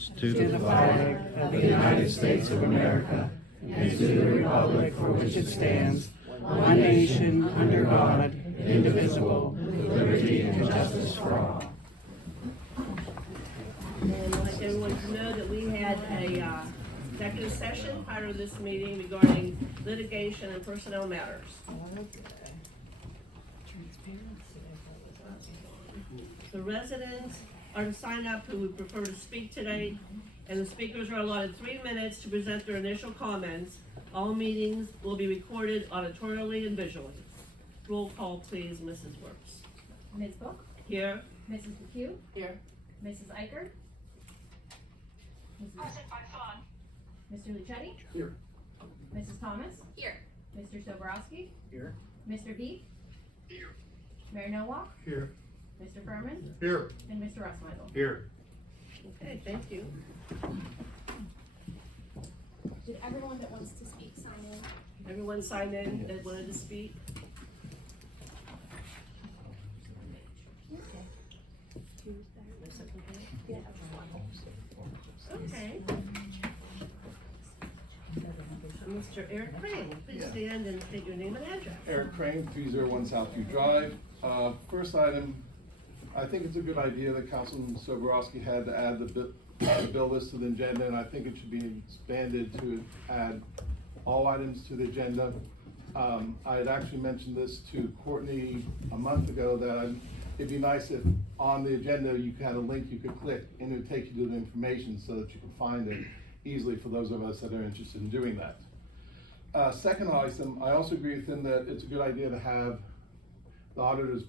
allegiance to the flag of the United States of America and to the republic for which it stands, one nation, under God, indivisible, with liberty and justice for all. And I'd like everyone to know that we had a executive session prior to this meeting regarding litigation and personnel matters. The residents are to sign up who would prefer to speak today, and the speakers are allotted 3 minutes to present their initial comments. All meetings will be recorded auditorially and visually. Roll call, please, Mrs. Works. Ms. Book? Here. Mrs. McHugh? Here. Mrs. Eicher? Present by phone. Mr. Lucetti? Here. Mrs. Thomas? Here. Mr. Soborowski? Here. Mr. Heath? Here. Mayor Nowak? Here. Mr. Furman? Here. And Mr. Russmichael. Here. Okay, thank you. Did everyone that wants to speak sign in? Everyone signed in that wanted to speak? Okay. Mr. Eric Crane, please stand and state your name and address. Eric Crane, 301 Southview Drive. First item, I think it's a good idea that Councilman Soborowski had to add the bill list to the agenda, and I think it should be expanded to add all items to the agenda. I had actually mentioned this to Courtney a month ago that it'd be nice if on the agenda you had a link you could click and it would take you to the information so that you can find it easily for those of us that are interested in doing that. Second item, I also agree with him that it's a good idea to have the auditors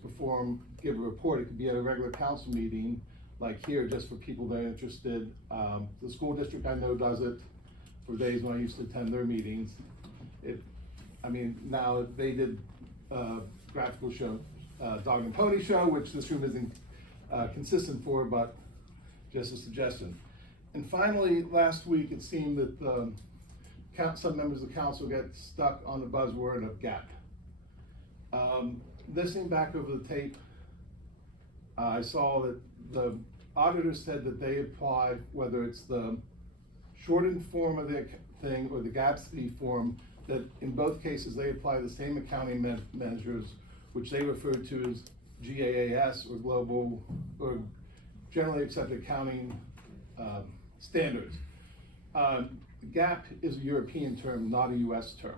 give a report. It could be at a regular council meeting, like here, just for people that are interested. The school district I know does it for days when I used to attend their meetings. Now they did graphical show, dog and pony show, which this room isn't consistent for, but just a suggestion. And finally, last week, it seemed that some members of the council get stuck on the buzzword of GAP. Listening back over the tape, I saw that the auditor said that they apply, whether it's the shortened form of the thing or the GAPC form, that in both cases they apply the same accounting measures, which they refer to as GAAP or global or generally accepted accounting standards. GAAP is a European term, not a US term.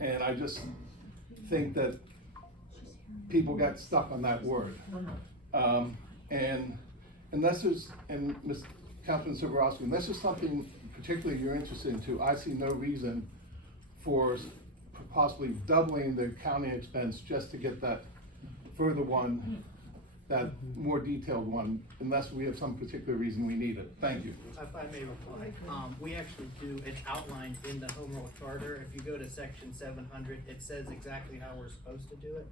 And I just think that people get stuck on that word. And unless there's, and Ms. Councilman Soborowski, unless there's something particularly you're interested in, I see no reason for possibly doubling the accounting expense just to get that further one, that more detailed one, unless we have some particular reason we need it. Thank you. If I may reply, we actually do, it's outlined in the home rule charter. If you go to section 700, it says exactly how we're supposed to do it.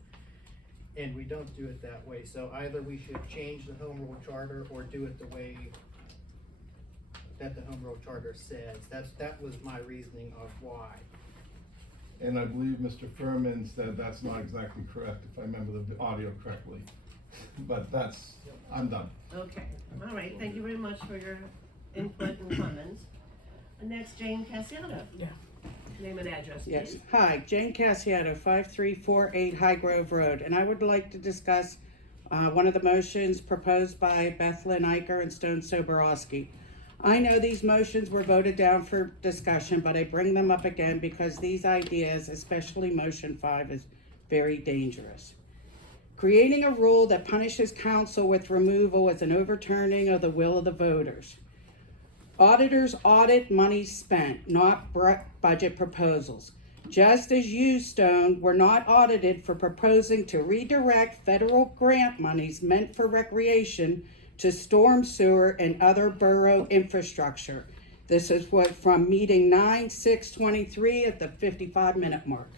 And we don't do it that way. So either we should change the home rule charter or do it the way that the home rule charter says. That was my reasoning of why. And I believe Mr. Furman said that's not exactly correct, if I remember the audio correctly. But I'm done. Okay, all right, thank you very much for your input and comments. And next, Jane Cassiano. Yeah. Name and address, Yes. please. Hi, Jane Cassiano, 5348 High Grove Road, and I would like to discuss one of the motions proposed by Bethlyn Eicher and Stone Soborowski. I know these motions were voted down for discussion, but I bring them up again because these ideas, especially motion 5, is very dangerous. Creating a rule that punishes council with removal is an overturning of the will of the voters. Auditors audit money spent, not budget proposals. Just as you, Stone, were not audited for proposing to redirect federal grant monies meant for recreation to storm sewer and other borough infrastructure. This is what from meeting 9/6/23 at the 55-minute mark.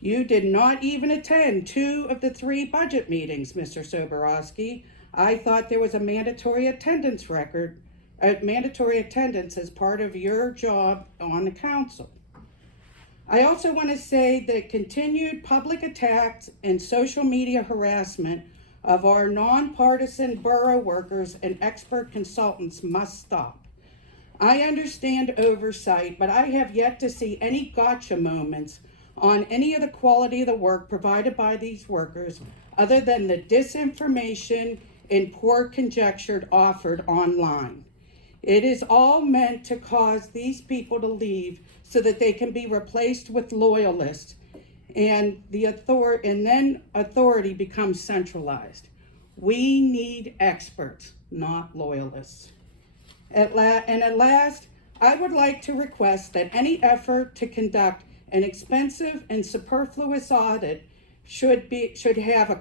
You did not even attend 2 of the 3 budget meetings, Mr. Soborowski. I thought there was a mandatory attendance as part of your job on the council. I also want to say that continued public attacks and social media harassment of our nonpartisan borough workers and expert consultants must stop. I understand oversight, but I have yet to see any gotcha moments on any of the quality of the work provided by these workers other than the disinformation and poor conjecture offered online. It is all meant to cause these people to leave so that they can be replaced with loyalists, and then authority becomes centralized. We need experts, not loyalists. At last, I would like to request that any effort to conduct an expensive and superfluous audit should have a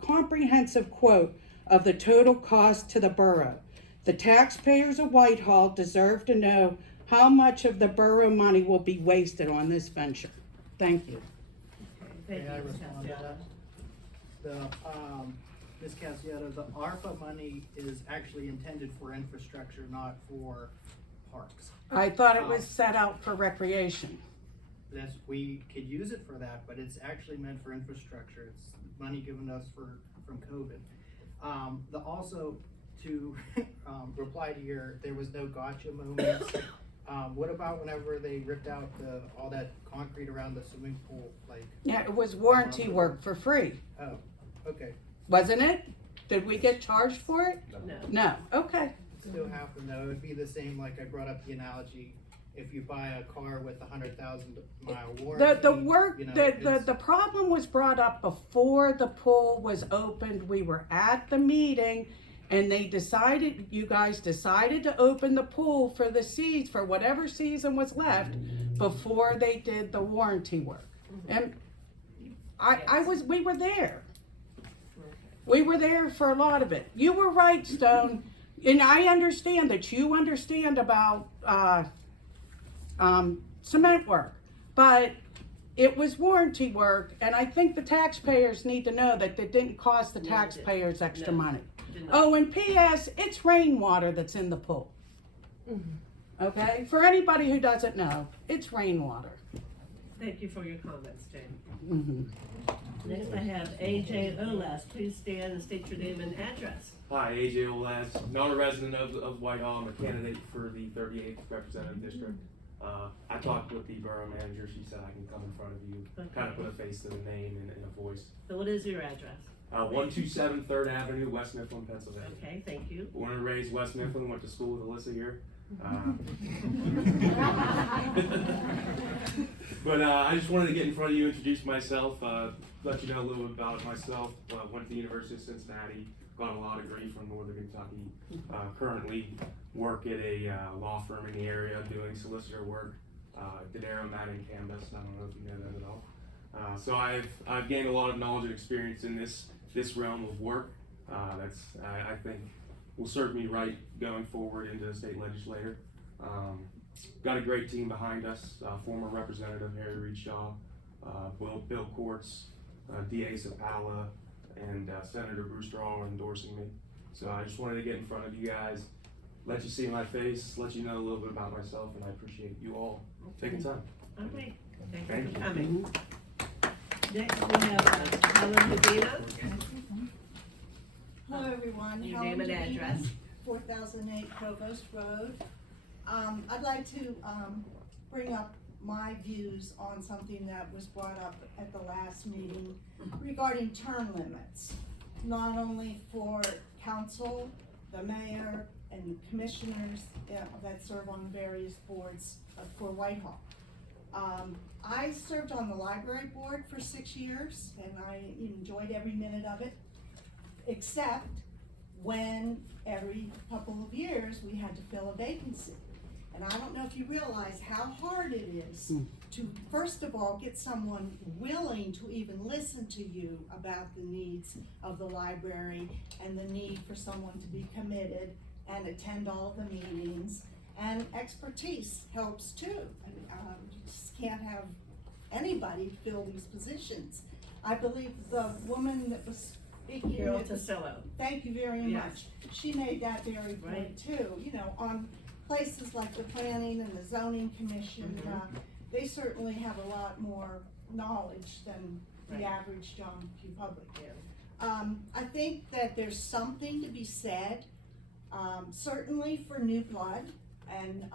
comprehensive quote of the total cost to the borough. The taxpayers of Whitehall deserve to know how much of the borough money will be wasted on this venture. Thank you. Thank May I you, Ms. respond to Cassiano. that? Ms. Cassiano, the ARPA money is actually intended for infrastructure, not for parks. I thought it was set out for recreation. We could use it for that, but it's actually meant for infrastructure. It's money given us from COVID. Also to reply to there was no gotcha moments. What about whenever they ripped out all that concrete around the swimming pool, like? Yeah, it was warranty work for free, Oh, okay. wasn't it? Did we get charged for it? No. No, okay. Still happen though. It would be the same, like I brought up the analogy. If you buy a car with 100,000-mile warranty, The problem was brought up before the pool was opened. We were at the meeting and you guys decided to open the pool for whatever season was left before they did the warranty work. And we were there. We were there for a lot of it. You were right, Stone. And I understand that you understand about, cement work, but it was warranty work, and I think the taxpayers need to know that it didn't cost the No, it taxpayers didn't. extra No. money. Did not. Oh, and P.S., it's rainwater that's in the pool. Okay, for anybody who doesn't know, it's rainwater. Thank you for your comments, Jane. Mm-hmm. Next I have AJ Olas. Please stand and state your name and address. Hi, AJ Olas, not a resident of Whitehall. I'm a candidate for the 38th Representative District. I talked with the borough manager. She said I can come in front of you, kind of put a face to the name and a voice. So what is your address? 127 3rd Avenue, West Mifflin, Pennsylvania. Okay, thank you. Born and raised West Mifflin, went to school with Alyssa here. But I just wanted to get in front of you, introduce myself, let you know a little bit about myself. Went to the University of Cincinnati, got a law degree from Northern Kentucky. Currently work at a law firm in the area doing solicitor work. Did Aromat and Canvas. I don't know if you know that at all. So I've gained a lot of knowledge and experience in this realm of work. I think will serve me right going forward into the state legislature. Got a great team behind us. Former Representative Harry Reed Shaw, Bill Courts, DA Sapala, and Senator Brewster all are endorsing me. So I just wanted to get in front of you guys, let you see my face, let you know a little bit about myself, and I appreciate you all taking time. All right, thank Thank you you. for coming. Next we have Helen Medina. Hello, everyone. Your Helen name and Medina, address. 4008 Provost Road. I'd like to bring up my views on something that was brought up at the last meeting regarding term limits, not only for council, the mayor, and commissioners that serve on various boards for Whitehall. I served on the library board for 6 years, and I enjoyed every minute of it, except when every couple of years we had to fill a vacancy. And I don't know if you realize how hard it is to, first of all, get someone willing to even listen to you about the needs of the library and the need for someone to be committed and attend all the meetings. And expertise helps too. You just can't have anybody fill these positions. I believe the woman that was speaking. Carol Tasillo. Thank you very Yes. much. She made that very point Right. too, on places like the planning and the zoning commission, they certainly have a lot more knowledge than the Right. average John Q. public. Yeah. I think that there's something to be said, certainly for new blood and,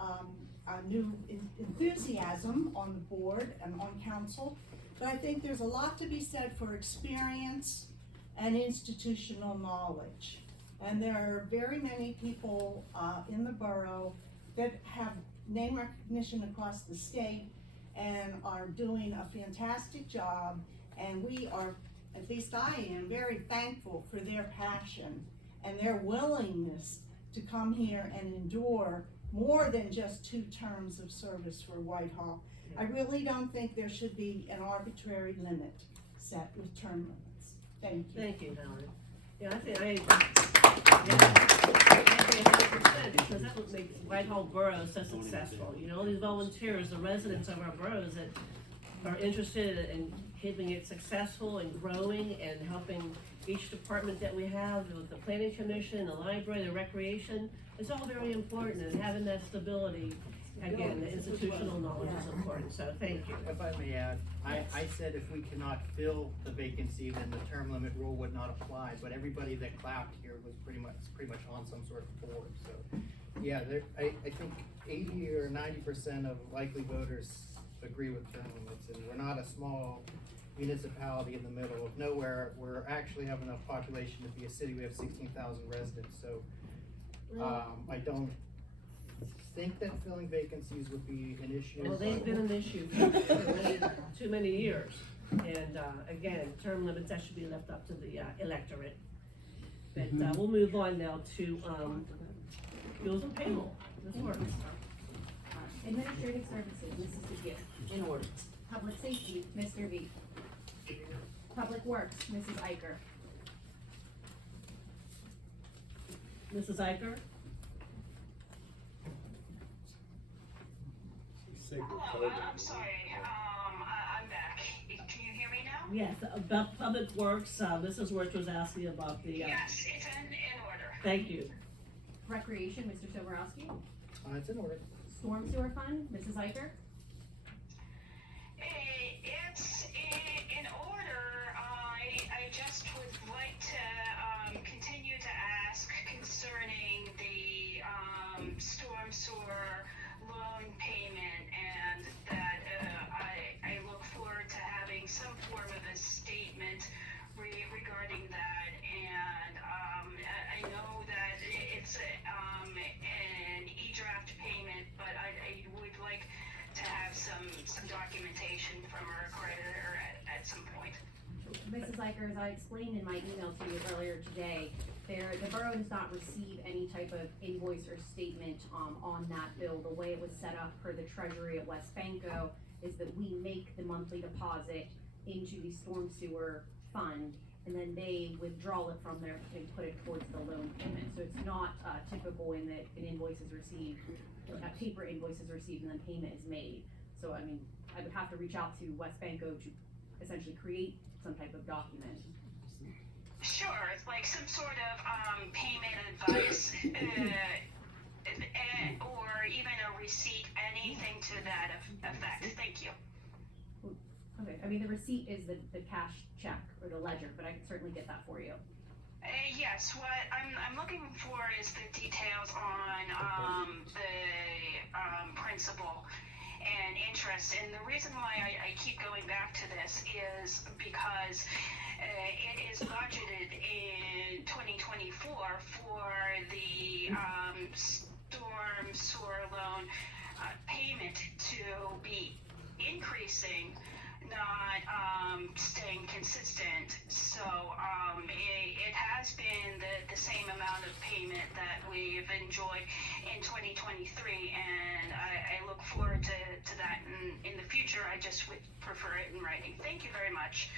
a new enthusiasm on the board and on council. But I think there's a lot to be said for experience and institutional knowledge. And there are very many people, in the borough that have name recognition across the state and are doing a fantastic job. And we are, at least I am, very thankful for their passion and their willingness to come here and endure more than just 2 terms of service for Whitehall. I really don't think there should be an arbitrary limit set with term limits. Thank you. Thank you, Helen. Yeah, I think I agree. I agree 100%, because that's what makes Whitehall Borough so successful. You know, all these volunteers, the residents of our boroughs that are interested in keeping it successful and growing and helping each department that we have, with the planning commission, the library, the recreation. It's all very important, and having that stability, again, the institutional knowledge is important, so thank you. If I may add, I said if we cannot fill the vacancy, then the term limit rule would not apply, but everybody that clapped here was pretty much on some sort of board, so. Yeah, I think 80 or 90% of likely voters agree with term limits, and we're not a small municipality in the middle of nowhere. We're actually have enough population to be a city. We have 16,000 residents, so, I don't think that filling vacancies would be an issue. Well, they've been an issue for too many years, and, again, term limits, that should be left up to the electorate. But, we'll move on now to, bills and payroll. Ms. Works. Administrative Services, Mrs. DeGio. In order. Public Safety, Mr. V. Public Works, Mrs. Iker. Mrs. Iker? Hello, I'm sorry, I'm back. Can you hear me now? Yes, about Public Works, Mrs. Works was asking about the, Yes, it's in order. thank you. Recreation, Mr. Soborowski. It's in order. Storm Sewer Fund, Mrs. Iker. It's in order. I just would like to continue to ask concerning the storm sewer loan payment, and that I look forward to having some form of a statement regarding that. And I know that it's an e-draft payment, but I would like to have some documentation from our creditor at some point. Mrs. Iker, as I explained in my email to you earlier today, the borough does not receive any type of invoice or statement on that bill. The way it was set up per the treasury at West Banco is that we make the monthly deposit into the storm sewer fund, and then they withdraw it from there and put it towards the loan payment. So it's not typical in that an invoice is received, a paper invoice is received, and then payment is made. So I mean, I would have to reach out to West Banco to essentially create some type of document. Sure, it's like some sort of payment advice, or even a receipt, anything to that effect. Thank you. Okay, I mean, the receipt is the cash check or the ledger, but I can certainly get that for you. Yes, what I'm looking for is the details on the principal and interest. And the reason why I keep going back to this is because it is budgeted in 2024 for the storm sewer loan payment to be increasing, not staying consistent. So it has been the same amount of payment that we've enjoyed in 2023, and I look forward to that in the future. I just would prefer it in writing. Thank you very much.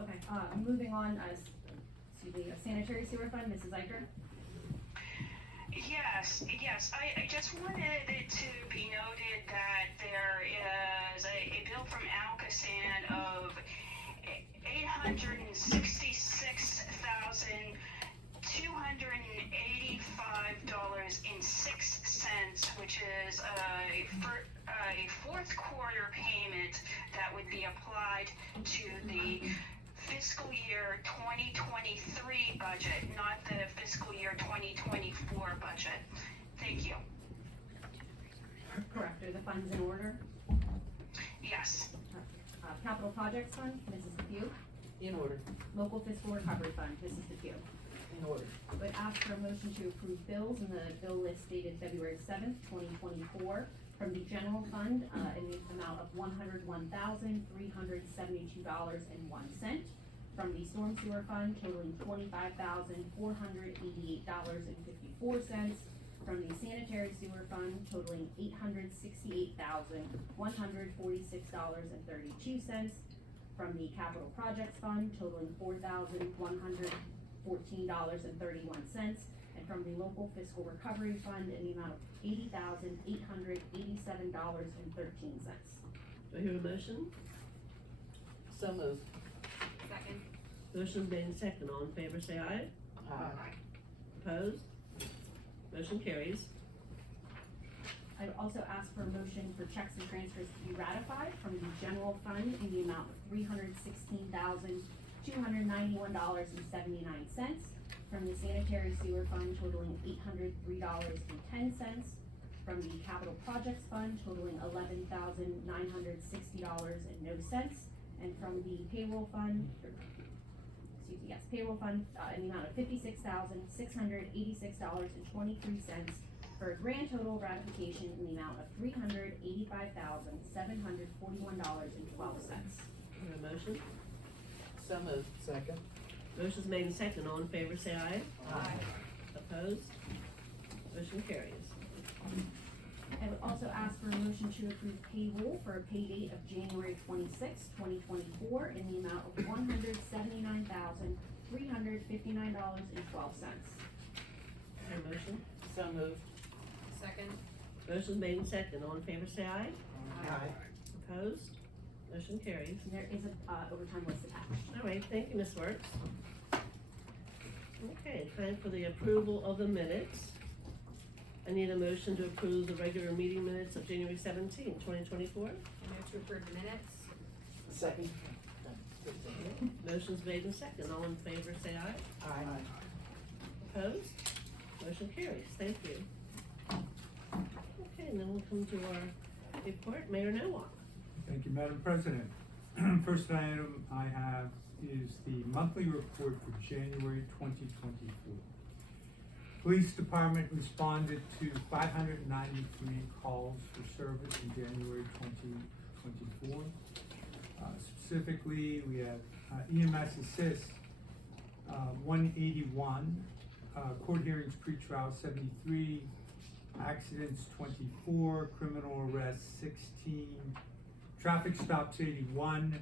Okay, moving on, sanitary sewer fund, Mrs. Iker. Yes, I just wanted it to be noted that there is a bill from Alcosan of $866,285.06, which is a fourth quarter payment that would be applied to the fiscal year 2023 budget, not the fiscal year 2024 budget. Thank you. Correct, are the funds in order? Yes. Capital Projects Fund, Mrs. DePew. In order. Local Fiscal Recovery Fund, Mrs. DePew. In order. Would ask for a motion to approve bills in the bill list dated February 7th, 2024, from the general fund, in the amount of $101,372.01. From the storm sewer fund totaling $25,488.54. From the sanitary sewer fund totaling $868,146.32. From the capital projects fund totaling $4,114.31. And from the local fiscal recovery fund in the amount of $80,887.13. Do I hear a motion? So moved. Second. Motion's made and seconded. All in favor, say aye. Aye. Opposed? Motion carries. I would also ask for a motion for checks and transfers to be ratified from the general fund in the amount of $316,291.79. From the sanitary sewer fund totaling $803.10. From the capital projects fund totaling $11,960.00. And from the payroll fund, payroll fund, in the amount of $56,686.23, for a grand total ratification in the amount of $385,741.12. Hear a motion? So moved. Second. Motion's made and seconded. All in favor, say aye. Aye. Opposed? Motion carries. I would also ask for a motion to approve payroll for a pay date of January 26, 2024, in the amount of $179,359.12. Hear a motion? So moved. Second. Motion's made and seconded. All in favor, say aye. Aye. Opposed? Motion carries. And there is a overtime list attached. All right, thank you, Ms. Works. Okay, time for the approval of the minutes. I need a motion to approve the regular meeting minutes of January 17, 2024. Move to approve the minutes. Second. Motion's made and seconded. All in favor, say aye. Aye. Opposed? Motion carries. Thank you. Okay, and then we'll come to our report. Mayor Nowak. Thank you, Madam President. First item I have is the monthly report for January 2024. Police Department responded to 593 calls for service in January 2024. Specifically, we have EMS Assist 181, court hearings pretrial 73, accidents 24, criminal arrests 16, traffic stops 81,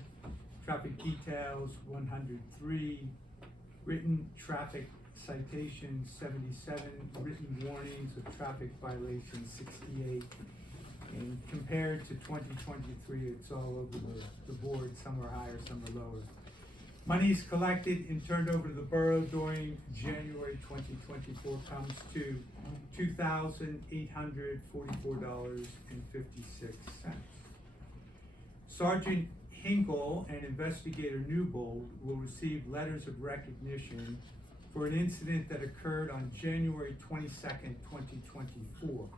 traffic details 103, written traffic citations 77, written warnings of traffic violations 68. And compared to 2023, it's all over the board. Some are higher, some are lower. Monies collected and turned over to the borough during January 2024 comes to $2,844.56. Sergeant Hinkle and Investigator Newbold will receive letters of recognition for an incident that occurred on January 22nd, 2024.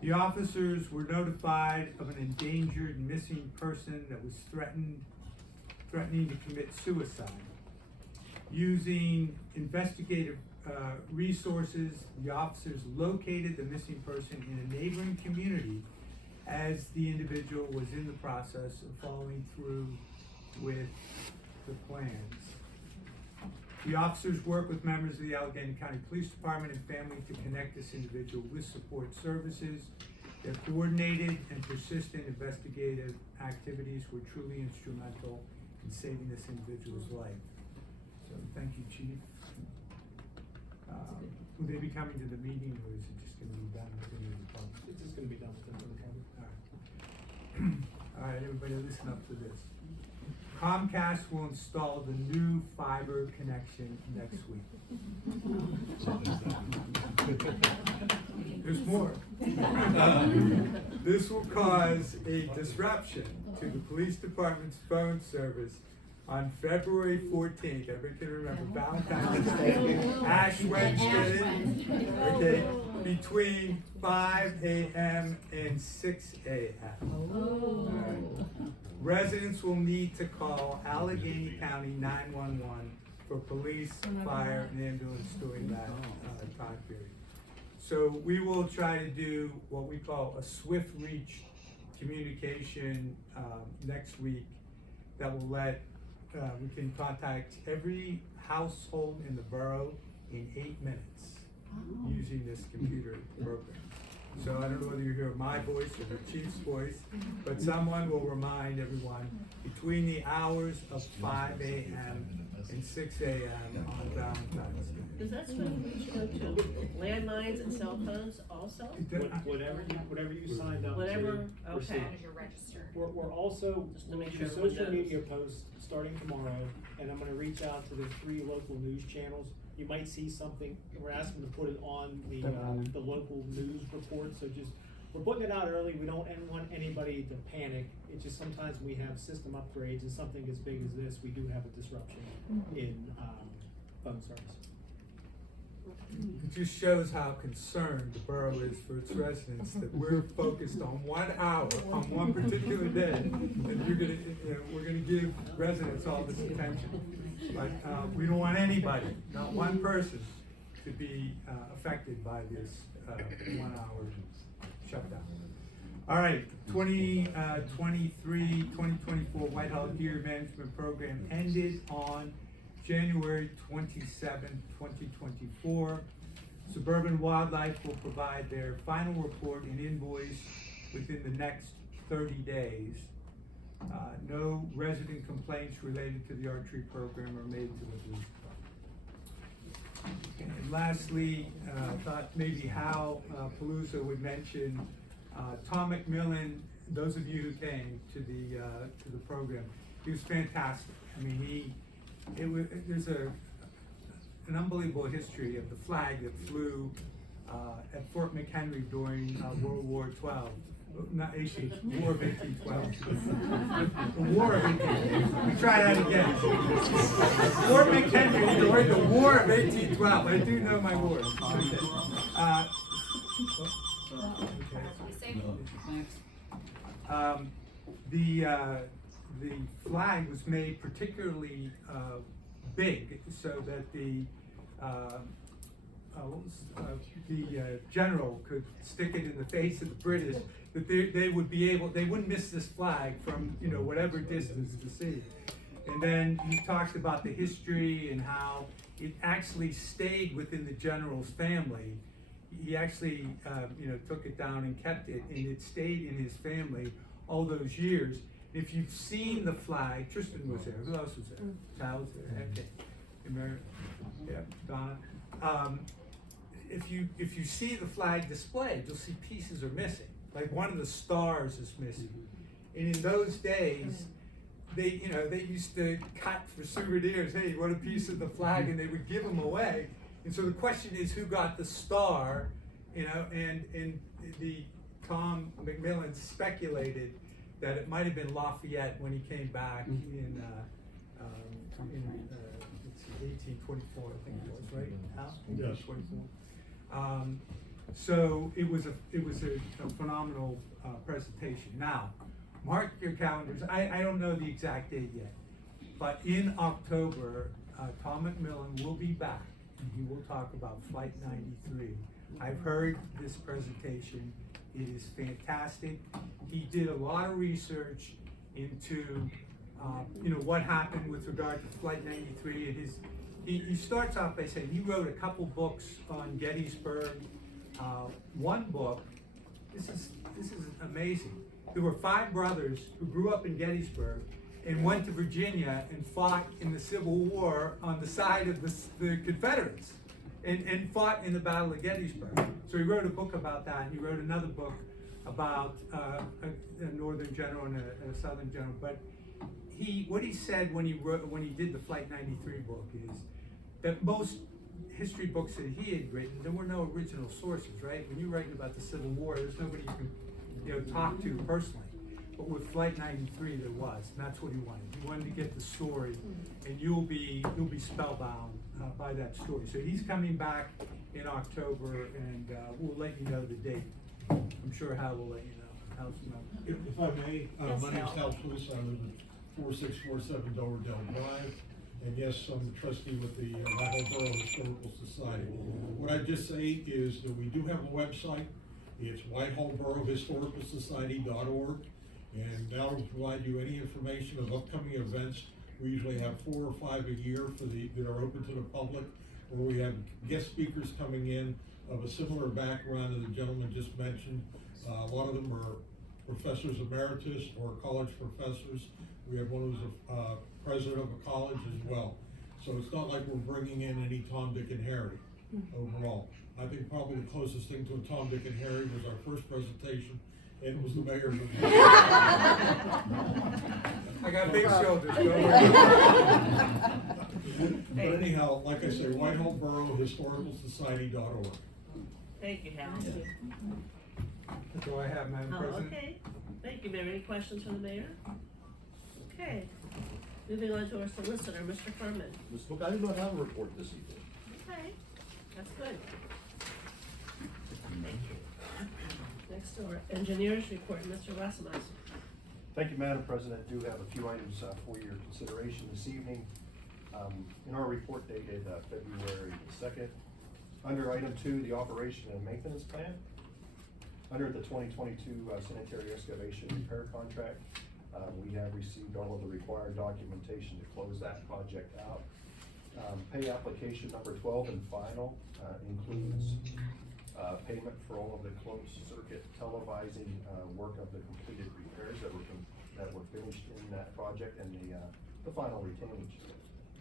The officers were notified of an endangered missing person that was threatening to commit suicide. Using investigative resources, the officers located the missing person in a neighboring community as the individual was in the process of following through with the plans. The officers work with members of the Allegheny County Police Department and family to connect this individual with support services. Their coordinated and persistent investigative activities were truly instrumental in saving this individual's life. So thank you, Chief. Will they be coming to the meeting, or is it just gonna be done within the department? It's just gonna be done within the department. All right, everybody listen up to this. Comcast will install the new fiber connection next week. There's more. This will cause a disruption to the police department's phone service on February 14th, everybody can remember, Valentine's Day, Ash Wednesday, okay, between 5 a.m. and 6 a.m. Residents will need to call Allegheny County 911 for police, fire, and ambulance during that time period. So we will try to do what we call a swift reach communication next week that will let, we can contact every household in the borough in 8 minutes using this computer program. So I don't know whether you hear my voice or the chief's voice, but someone will remind everyone between the hours of 5 a.m. and 6 a.m. on Valentine's Day. Does that swing reach out to landlines and cell phones also? Whatever you signed up to. Whatever, okay. As you're registered. We're also, Just to make the sure everyone social knows. media posts starting tomorrow, and I'm gonna reach out to the 3 local news channels. You might see something, we're asking to put it on the local news report, so just, we're putting it out early, we don't want anybody to panic. It's just sometimes we have system upgrades, and something as big as this, we do have a disruption in, phone service. It just shows how concerned the borough is for its residents, that we're focused on 1 hour, on one particular day, and we're gonna give residents all this attention. But, we don't want anybody, not one person, to be, affected by this, 1 hour shutdown. All right, 2024 Whitehall Deer Management Program ended on January 27, 2024. Suburban Wildlife will provide their final report and invoice within the next 30 days. No resident complaints related to the archery program are made to the police department. And lastly, thought maybe Hal Palooza would mention Tom McMillan. Those of you who came to the program, he was fantastic. I mean, there's an unbelievable history of the flag that flew at Fort McHenry during World War XII. Not 18, War of 1812. The War of 1812. We try that again. Fort McHenry during the War of 1812. I do know my wars. The flag was made particularly big so that the general could stick it in the face of the British, that they would be able, they wouldn't miss this flag from, whatever distance to see. And then he talked about the history and how it actually stayed within the general's family. He actually, took it down and kept it, and it stayed in his family all those years. If you've seen the flag, Tristan was there. Who else was there? Tal was there. Okay. Yeah, Donna. If you see the flag displayed, you'll see pieces are missing. Like one of the stars is missing. And in those days, they used to cut for souvenirs. Hey, you want a piece of the flag? And they would give them away. And so the question is, who got the star? And the Tom McMillan speculated that it might have been Lafayette when he came back in 1824, I think it was, right? Yes. 1824. So it was a phenomenal presentation. Now, mark your calendars. I don't know the exact date yet, but in October, Tom McMillan will be back, and he will talk about Flight 93. I've heard this presentation. It is fantastic. He did a lot of research into, what happened with regard to Flight 93. And he starts off by saying he wrote a couple books on Gettysburg. One book, this is amazing. There were 5 brothers who grew up in Gettysburg and went to Virginia and fought in the Civil War on the side of the Confederates. And fought in the Battle of Gettysburg. So he wrote a book about that, and he wrote another book about a northern general and a southern general. But what he said when he did the Flight 93 book is that most history books that he had written, there were no original sources, right? When you're writing about the Civil War, there's nobody you can talk to personally. but with Flight 93 there was, and that's what he wanted. He wanted to get the story, and you'll be spellbound by that story. So he's coming back in October, and we'll let you know the date. I'm sure Hal will let you know. Hal's the member. If I may, Yes, my name's Hal. Hal Sluice, I live at 4647 Dover Drive, and yes, I'm the trustee with the Whitehall Borough Historical Society. What I'd just say is that we do have a website, it's whitehallboroughhistoricalsociety.org, and that'll provide you any information of upcoming events. We usually have 4 or 5 a year that are open to the public, where we have guest speakers coming in of a similar background as the gentleman just mentioned. A lot of them are professors emeritus or college professors. We have one who's a president of a college as well. So it's not like we're bringing in any Tom, Dick, and Harry overall. I think probably the closest thing to a Tom, Dick, and Harry was our first presentation, and it was the mayor's. I got big shoulders, don't worry. But anyhow, like I say, whitehallboroughhistoricalsociety.org. Thank you, Hal. That's all I have, Madam Oh, President. okay. Thank you, Mayor. Any questions for the mayor? Okay. Moving on to our solicitor, Mr. Furman. Ms. Book, I do not have a report this evening. Okay, that's good. Thank you. Next to our engineers report, Mr. Rasmus. Thank you, Madam President. I do have a few items for your consideration this evening. In our report dated February 2nd, under item 2, the operation and maintenance plan, under the 2022 sanitary excavation repair contract, we have received all of the required documentation to close that project out. Pay application number 12 and final includes payment for all of the closed circuit televising work of the completed repairs that were finished in that project, and the final retainage.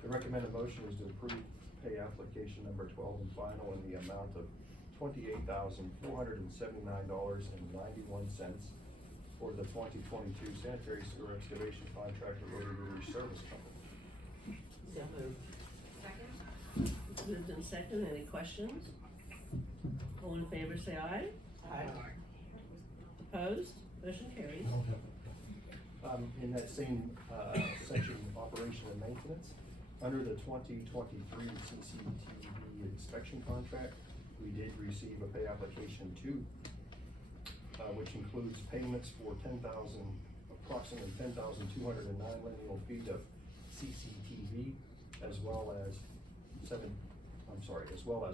The recommended motion is to approve pay application number 12 and final in the amount of $28,479.91 for the 2022 sanitary sewer excavation contract with Rotary Service Company. So moved. Second? It's moved in second. Any questions? All in favor, say aye. Aye. Opposed? Motion carries. In that same section, operation and maintenance, under the 2023 CCTV inspection contract, we did receive a pay application 2, which includes payments for approximately 10,209 lineal feet of CCTV, as well as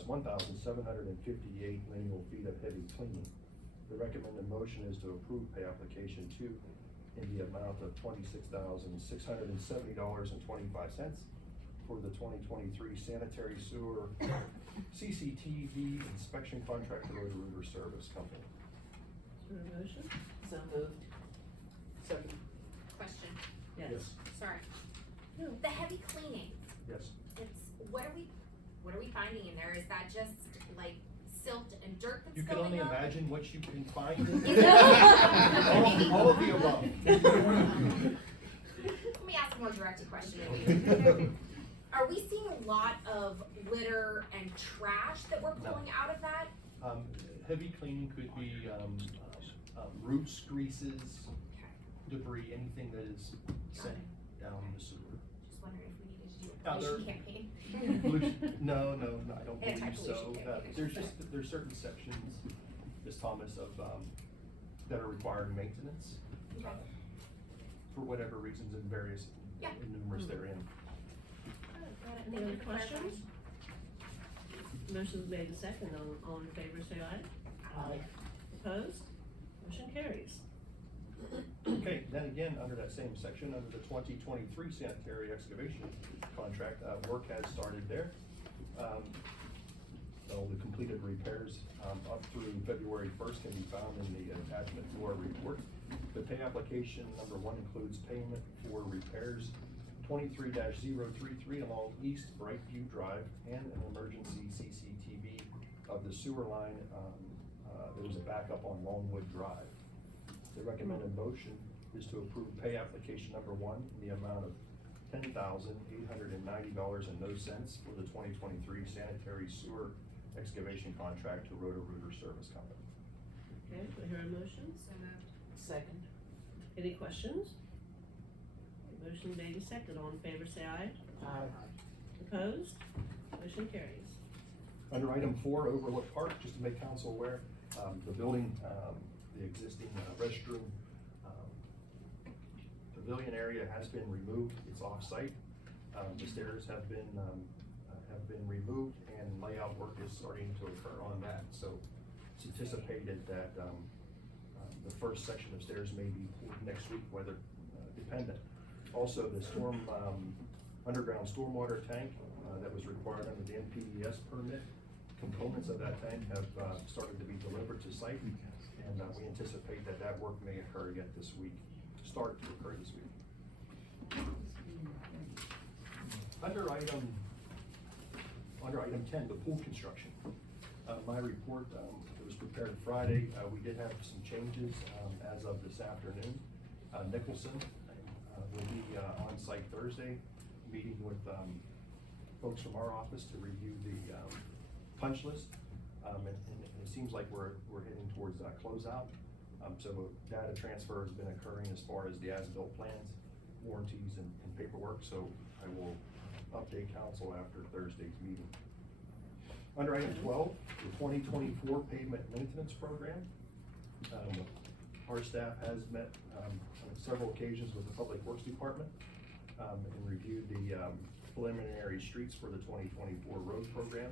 1,758 lineal feet of heavy cleaning. The recommended motion is to approve pay application 2 in the amount of $26,670.25 for the 2023 sanitary sewer CCTV inspection contract for Rotary Service Company. Is there a motion? So moved. Second. Question, Yes. sorry. No. The heavy cleaning, Yes. what are we finding in there? Is that just like silt and dirt that's You can going only up? imagine what you can find in Is there. it- all of the above. Let me ask a more directed question maybe. Are we seeing a lot of litter and trash that we're No. pulling out of that? Heavy cleaning could be roots, greases, debris, anything that is sent down the sewer. Just wondering if we needed to do a Now, pollution campaign. No, I don't believe so. Anti-pollution campaign, There's certain sections, Ms. Thomas, of, that are requiring maintenance. Okay. For whatever reasons and various, Yeah. and numerous therein. Any other questions? Motion's made and second. All in favor, say aye. Aye. Opposed? Motion carries. Okay, then again, under that same section, under the 2023 sanitary excavation contract, work has started there. All the completed repairs up through February 1st can be found in the attachment to our report. The pay application number 1 includes payment for repairs 23-033 along East Brightview Drive and an emergency CCTV of the sewer line. There was a backup on Longwood Drive. The recommended motion is to approve pay application number 1 in the amount of $10,890.00 for the 2023 sanitary sewer excavation contract to Rotary Service Company. Okay, do I hear a motion? So moved. Second. Any questions? Motion made and seconded. All in favor, say aye. Opposed? Motion carries. Under item 4, Overlook Park, just to make council aware, the building, the existing restroom pavilion area has been removed. It's off-site. The stairs have been removed, and layout work is starting to occur on that. So it's anticipated that the first section of stairs may be poured next week, weather dependent. Also, the underground stormwater tank that was required under the NPDES permit, components of that tank have started to be delivered to site, and we anticipate that that work may occur again this week, start to occur this week. Under item 10, the pool construction. My report, it was prepared Friday. We did have some changes as of this afternoon. Nicholson will be on site Thursday, meeting with folks from our office to review the punch list. And it seems like we're heading towards closeout. So data transfer has been occurring as far as the as-built plans, warranties, and paperwork. So I will update council after Thursday's meeting. Under item 12, the 2024 pavement maintenance program. Our staff has met on several occasions with the Public Works Department and reviewed the preliminary streets for the 2024 road program.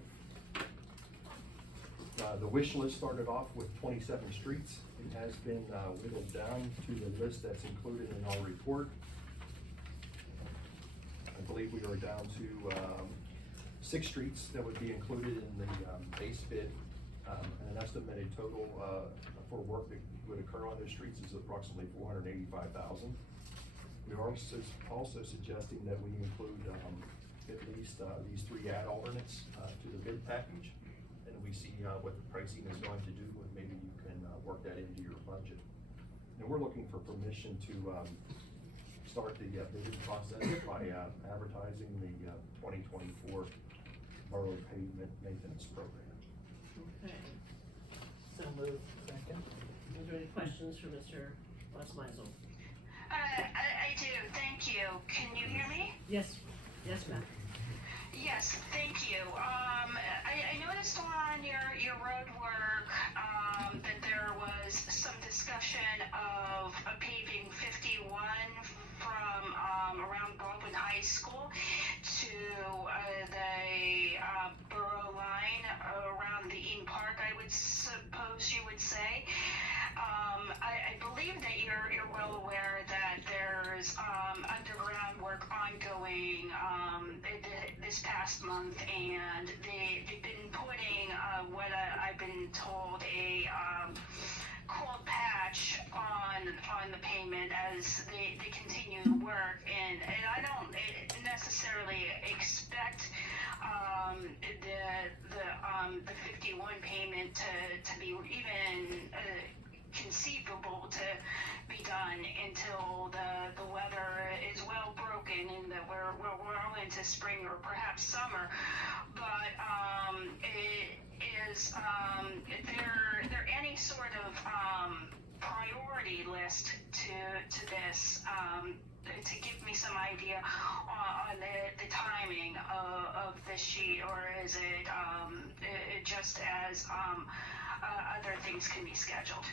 The wish list started off with 27 streets. It has been whittled down to the list that's included in our report. I believe we are down to 6 streets that would be included in the base bid. An estimated total for work that would occur on those streets is approximately $485,000. We are also suggesting that we include at least these 3 ad alternates to the bid package, and we see what the pricing is going to do, and maybe you can work that into your budget. And we're looking for permission to start the bidding process by advertising the 2024 Borough Pavement Maintenance Program. Okay. So moved. Second. Is there any questions for Mr. Westmeisel? I do, thank you. Can you hear me? Yes. Yes, ma'am. Yes, thank you. I noticed on your road work that there was some discussion of paving 51 from around Baldwin High School to the Borough line around the Eaton Park, I would suppose you would say. I believe that you're well aware that there's underground work ongoing this past month, and they've been putting what I've been told a cold patch on the pavement as they continue to work, and I don't necessarily expect the 51 payment to be even conceivable to be done until the weather is well broken and that we're well into spring or perhaps summer. But is there any sort of priority list to this to give me some idea on the timing of the sheet, or is it just as other things can be scheduled?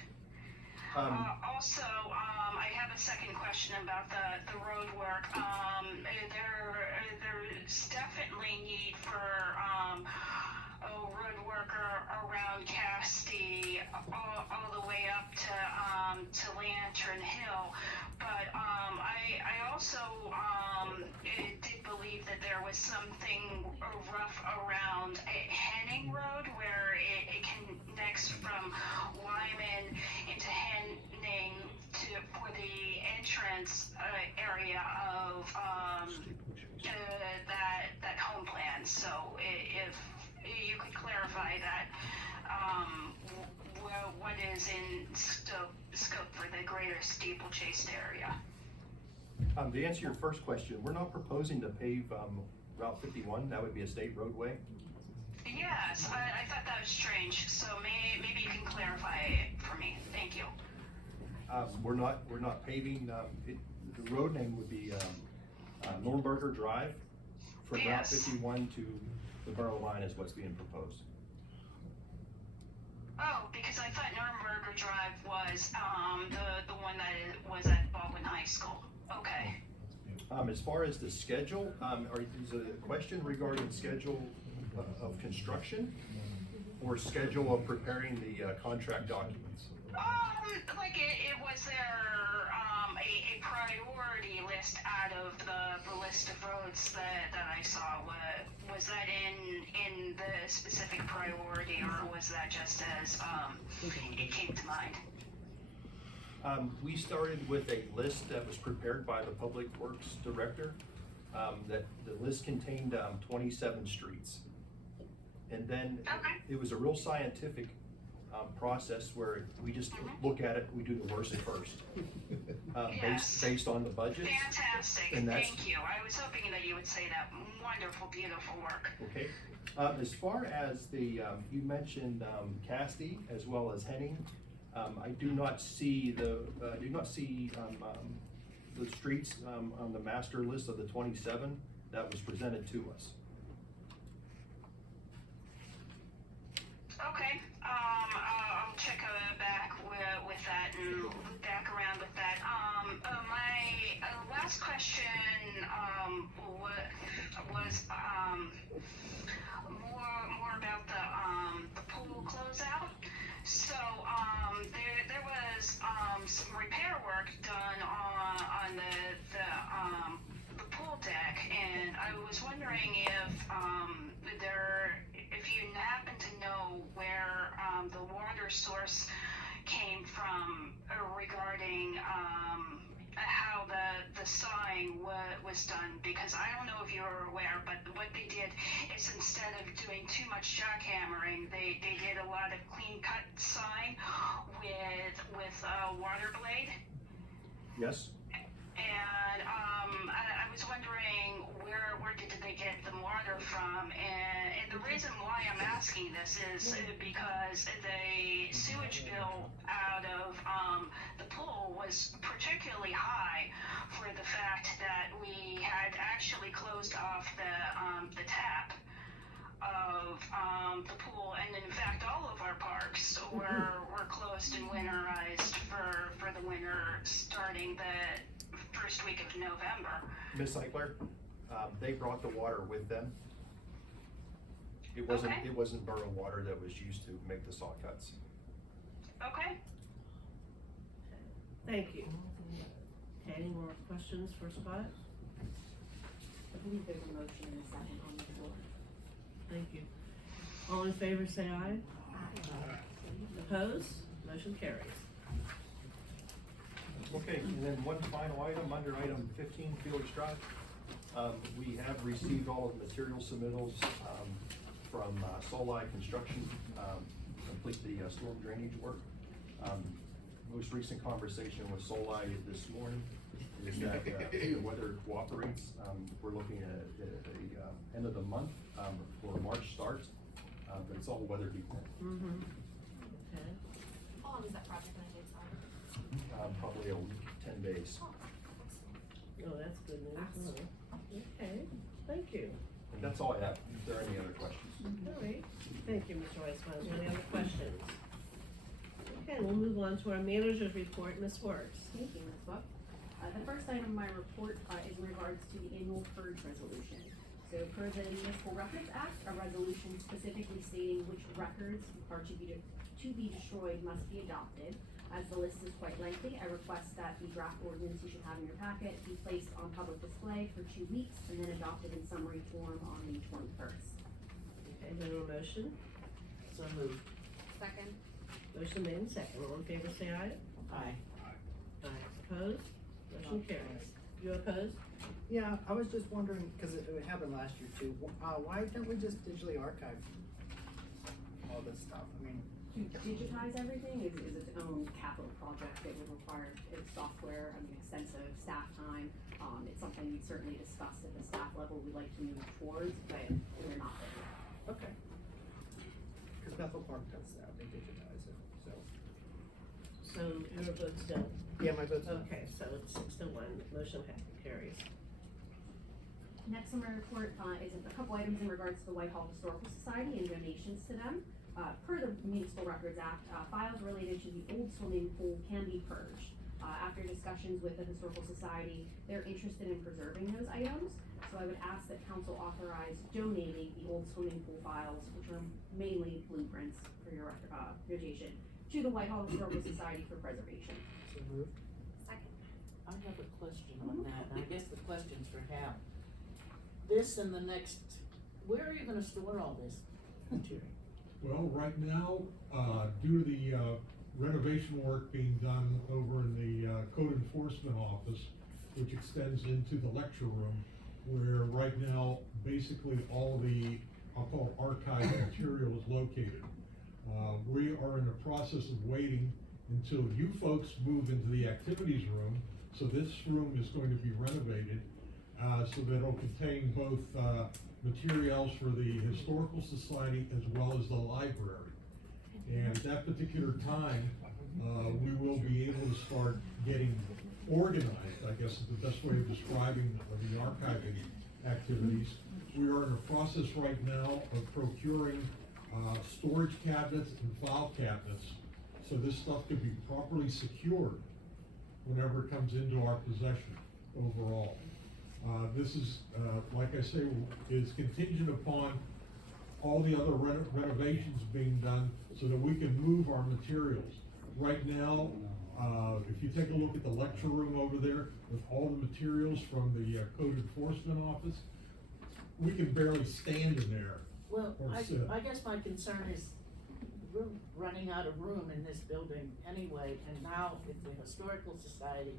Also, I have a second question about the road work. There's definitely need for a road worker around Castee all the way up to Lantern Hill. But I also did believe that there was something rough around Henning Road where it connects from Lyman into Henning for the entrance area of that home plan. So if you could clarify that, what is in scope for the greater steeplechase area? To answer your first question, we're not proposing to pave Route 51. That would be a state roadway. Yes, I thought that was strange. So maybe you can clarify it for me. Thank you. We're not paving, the road name would be, Norberger Drive from Route Yes. 51 to the Borough line is what's being proposed. Oh, because I thought Nuremberg Drive was, the one that was at Baldwin High School. Okay. As far as the schedule, is it a question regarding schedule of construction or schedule of preparing the contract documents? Like it was there, a priority list out of the list of roads that I saw. Was that in the specific priority, or was that just as, it came to mind? We started with a list that was prepared by the Public Works Director. That the list contained 27 streets. And then it was a real scientific process where we just look at it, we do the worst first. Yes. Based on the budget. Fantastic, And that's- thank you. I was hoping that you would say that. Wonderful, beautiful work. Okay. As far as the, you mentioned Casti as well as Henning. I do not see the streets on the master list of the 27 that was presented to us. Okay, I'll check back with that and loop back around with that. My last question was more about the pool closeout. So there was some repair work done on the pool deck, and I was wondering if you happen to know where the water source came from regarding how the sawing was done, because I don't know if you're aware, but what they did is instead of doing too much jackhammering, they did a lot of clean cut sawing with a water blade. Yes? And I was wondering where did they get the water from, and the reason why I'm asking this is because the sewage bill out of the pool was particularly high for the fact that we had actually closed off the tap of the pool, and in fact all of our parks were closed and winterized for the winter starting the first week of November. Ms. Eichler, they brought the water with them. It Okay. wasn't borough water that was used to make the saw cuts. Okay. Thank you. Okay, any more questions for Scott? I believe there's a motion and a second on the floor. Thank you. All in favor, say aye. Opposed? Motion carries. Okay, and then one final item, under item 15, Felix Drive. We have received all of the material submittals from Solai Construction, complete the storm drainage work. Most recent conversation with Solai this morning is that the weather cooperates. We're looking at a end of the month for March start, but it's all weather dependent. Mm-hmm. Okay. How long is that project gonna take, sorry? Probably a week, 10 days. Oh, that's good news. Okay, thank you. And that's all I have. Is there any other questions? All right, thank you, Mr. Weissman. Any other questions? Okay, we'll move on to our manager's report, Ms. Works. Thank you, Ms. Buck. The first item of my report is in regards to the annual purge resolution. So per the Municipal Records Act, a resolution specifically stating which records are to be destroyed must be adopted. As the list is quite lengthy, I request that the draft ordinance you should have in your packet be placed on public display for 2 weeks and then adopted in summary form on the 21st. Okay, is there a motion? So moved. Second. Motion made and second. All in favor, say aye. Aye. Aye. Opposed? Motion carries. You opposed? Yeah, I was just wondering, cause it happened last year too, why don't we just digitally archive all this stuff? I mean, To digitize everything is its own capital project that would require software, extensive staff time. It's something we certainly discussed at the staff level we'd like to move towards, but we're not there yet. okay. Cause Bethel Park does that, they digitize it, so. So your vote's still, Yeah, my vote's no. okay, so it's 6-1, motion carries. Next on my report, is a couple items in regards to the Whitehall Historical Society and donations to them. Per the Municipal Records Act, files related to the old swimming pool can be purged. After discussions with the Historical Society, they're interested in preserving those items. So I would ask that council authorize donating the old swimming pool files, which are mainly blueprints for your notation, to the Whitehall Historical Society for preservation. So moved. Second. I have a question on that, and I guess the question's for Hal. This and the next, where are you gonna store all this material? Well, right now, due to the renovation work being done over in the code enforcement office, which extends into the lecture room, where right now, basically all the, I'll call it archive material is located. We are in the process of waiting until you folks move into the activities room. So this room is going to be renovated, so that it'll contain both materials for the Historical Society as well as the library. And at that particular time, we will be able to start getting organized, I guess is the best way of describing the archiving activities. We are in a process right now of procuring storage cabinets and file cabinets, so this stuff can be properly secured whenever it comes into our possession overall. This is, like I say, is contingent upon all the other renovations being done so that we can move our materials. Right now, if you take a look at the lecture room over there with all the materials from the code enforcement office, we can barely stand in there. Well, or sit. I guess my concern is we're running out of room in this building anyway, and now if the Historical Society,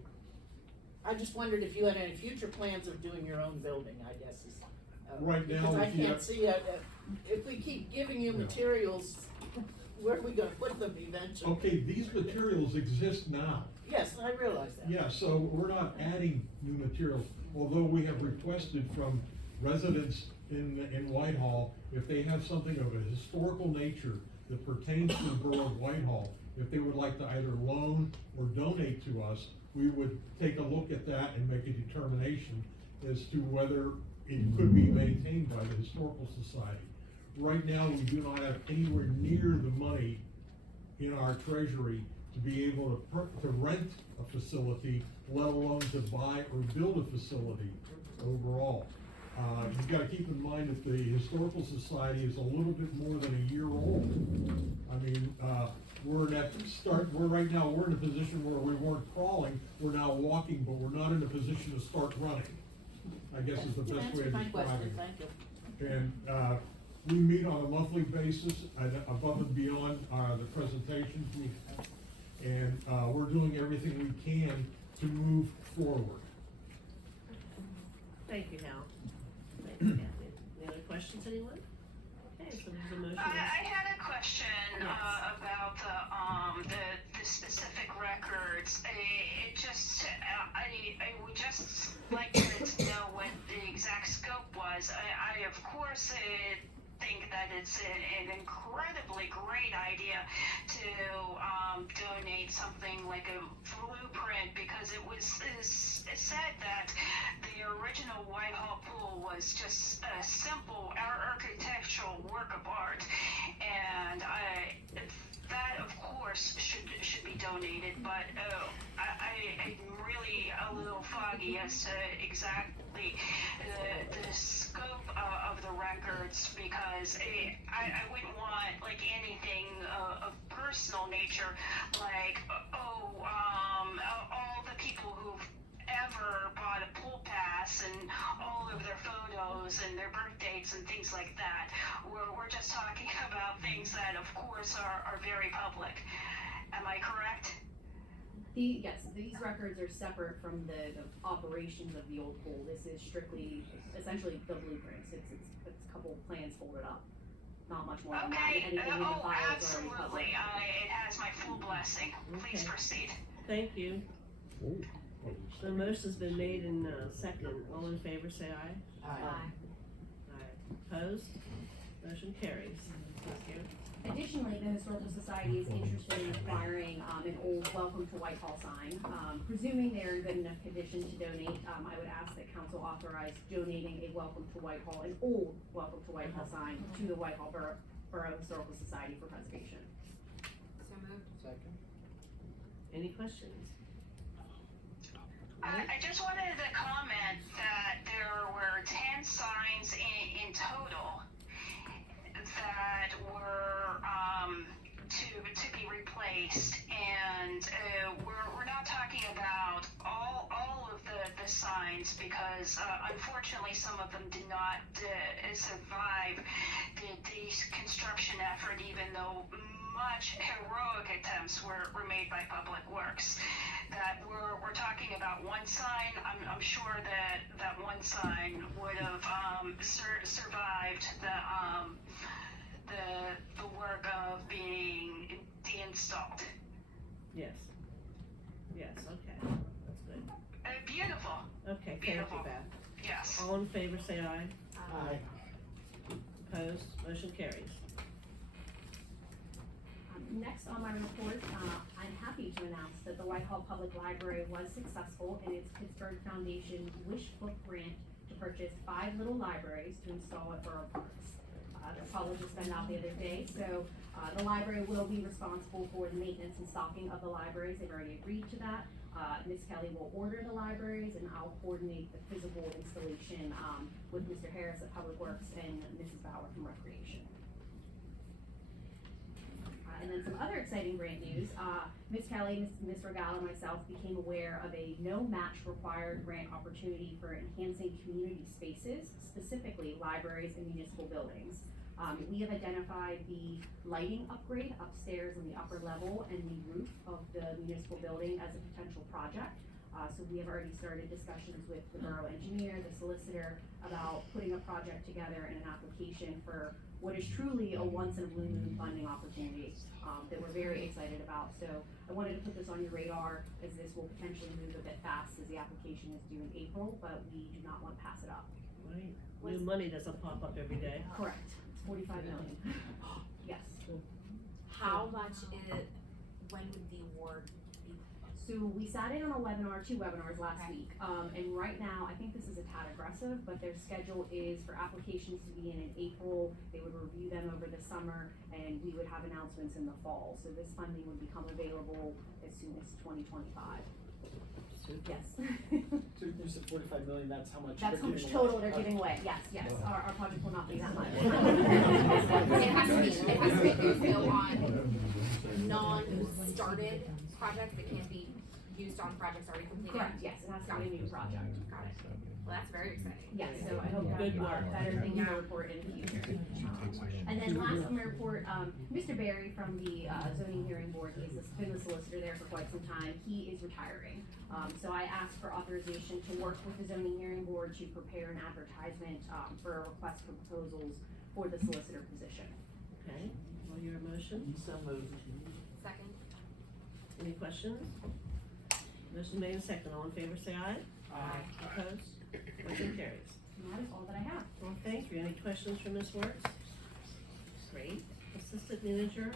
I just wondered if you had any future plans of doing your own building, I guess is. Right now, Because I if you can't have- see, if we keep giving you Yeah. materials, where are we gonna put them eventually? Okay, these materials exist now. Yes, I realize that. Yeah, so we're not adding new materials, although we have requested from residents in Whitehall, if they have something of a historical nature that pertains to the borough of Whitehall, if they would like to either loan or donate to us, we would take a look at that and make a determination as to whether it could be maintained by the Historical Society. Right now, we do not have anywhere near the money in our treasury to be able to rent a facility, let alone to buy or build a facility overall. You've gotta keep in mind that the Historical Society is a little bit more than a year old. I mean, we're right now, we're in a position where we weren't crawling, we're now walking, but we're not in a position to start running. I guess is the You best way answered of my describing question, it. thank you. And, we meet on a monthly basis, above and beyond, the presentations, and, we're doing everything we can to move forward. Thank you, Hal. Thank you, Kathy. Any other questions, anyone? Okay, so there's a motion. I had a question Yes. about the specific records. It just I would just like to know what the exact scope was. I of course think that it's an incredibly great idea to donate something like a blueprint, because it was said that the original Whitehall pool was just a simple architectural work of art, and that of course should be donated, but I'm really a little foggy as to exactly the scope of the records, because I wouldn't want like anything of personal nature, like all the people who've ever bought a pool pass and all of their photos and their birth dates and things like that. We're just talking about things that of course are very public. Am I correct? Yes, these records are separate from the operations of the old pool. This is strictly, essentially the blueprints. It's a couple plans folded up. Not much more than that. Okay, Anything in the files are already absolutely. public. It has my full blessing. Please Okay. proceed. Thank you. The motion's been made in second. All in favor, say aye. Aye. Aye. Opposed? Motion carries. Thank you. Additionally, the Historical Society is interested in acquiring, an old Welcome to Whitehall sign. Presuming they're in good enough condition to donate, I would ask that council authorize donating a Welcome to Whitehall, an old Welcome to Whitehall sign to the Whitehall Borough Historical Society for preservation. So moved. Second. Any questions? I just wanted to comment that there were 10 signs in total that were to be replaced, and we're not talking about all of the signs because unfortunately some of them did not survive the construction effort, even though much heroic attempts were made by Public Works. That we're talking about one sign. I'm sure that one sign would have survived the work of being deinstalled. Yes. Yes, okay, that's good. Beautiful. Okay, thank you, Beautiful. Beth. Yes. All in favor, say aye. Aye. Opposed, motion carries. Next on my report, I'm happy to announce that the Whitehall Public Library was successful in its Pittsburgh Foundation Wish Book grant to purchase 5 little libraries to install at Borough Parks. The college was sent out the other day, so the library will be responsible for the maintenance and stocking of the libraries. They've already agreed to that. Ms. Kelly will order the libraries, and I'll coordinate the physical installation with Mr. Harris at Public Works and Mrs. Bauer from Recreation. And then some other exciting grant news, Ms. Kelly, Ms. Regala, and myself became aware of a no match required grant opportunity for enhancing community spaces, specifically libraries and municipal buildings. We have identified the lighting upgrade upstairs in the upper level and the roof of the municipal building as a potential project. So we have already started discussions with the borough engineer, the solicitor, about putting a project together and an application for what is truly a once in a blue moon funding opportunity that we're very excited about. So I wanted to put this on your radar as this will potentially move a bit fast as the application is due in April, but we do not want to pass it up. Right, new money doesn't pop up every day. Correct, it's 45 million. Yes. How much when would the award be? So we sat in on a webinar, 2 webinars last week, and right now, I think this is a tad aggressive, but their schedule is for applications to be in April. They would review them over the summer, and we would have announcements in the fall. So this funding would become available as soon as 2025. Yes. So you said 45 million, that's how much? That's how much total they're giving away, yes, yes, our project will not be that much. It has to be used though on non-started projects that can't be used on projects already completed? Correct, yes, it has to be a new project. Got it. Well, that's very exciting. Yes, so I hope Good that work. better things to report in the future. And then last on my report, Mr. Barry from the zoning hearing board, he's been the solicitor there for quite some time, he is retiring. So I asked for authorization to work with the zoning hearing board to prepare an advertisement for a request for proposals for the solicitor position. Okay, will your motion? So moved. Second. Any questions? Motion made and second, all in favor say aye. Aye. Opposed? Motion carries. And that is all that I have. Well, thank you. Any questions for Ms. Wertz? Great. Assistant Manager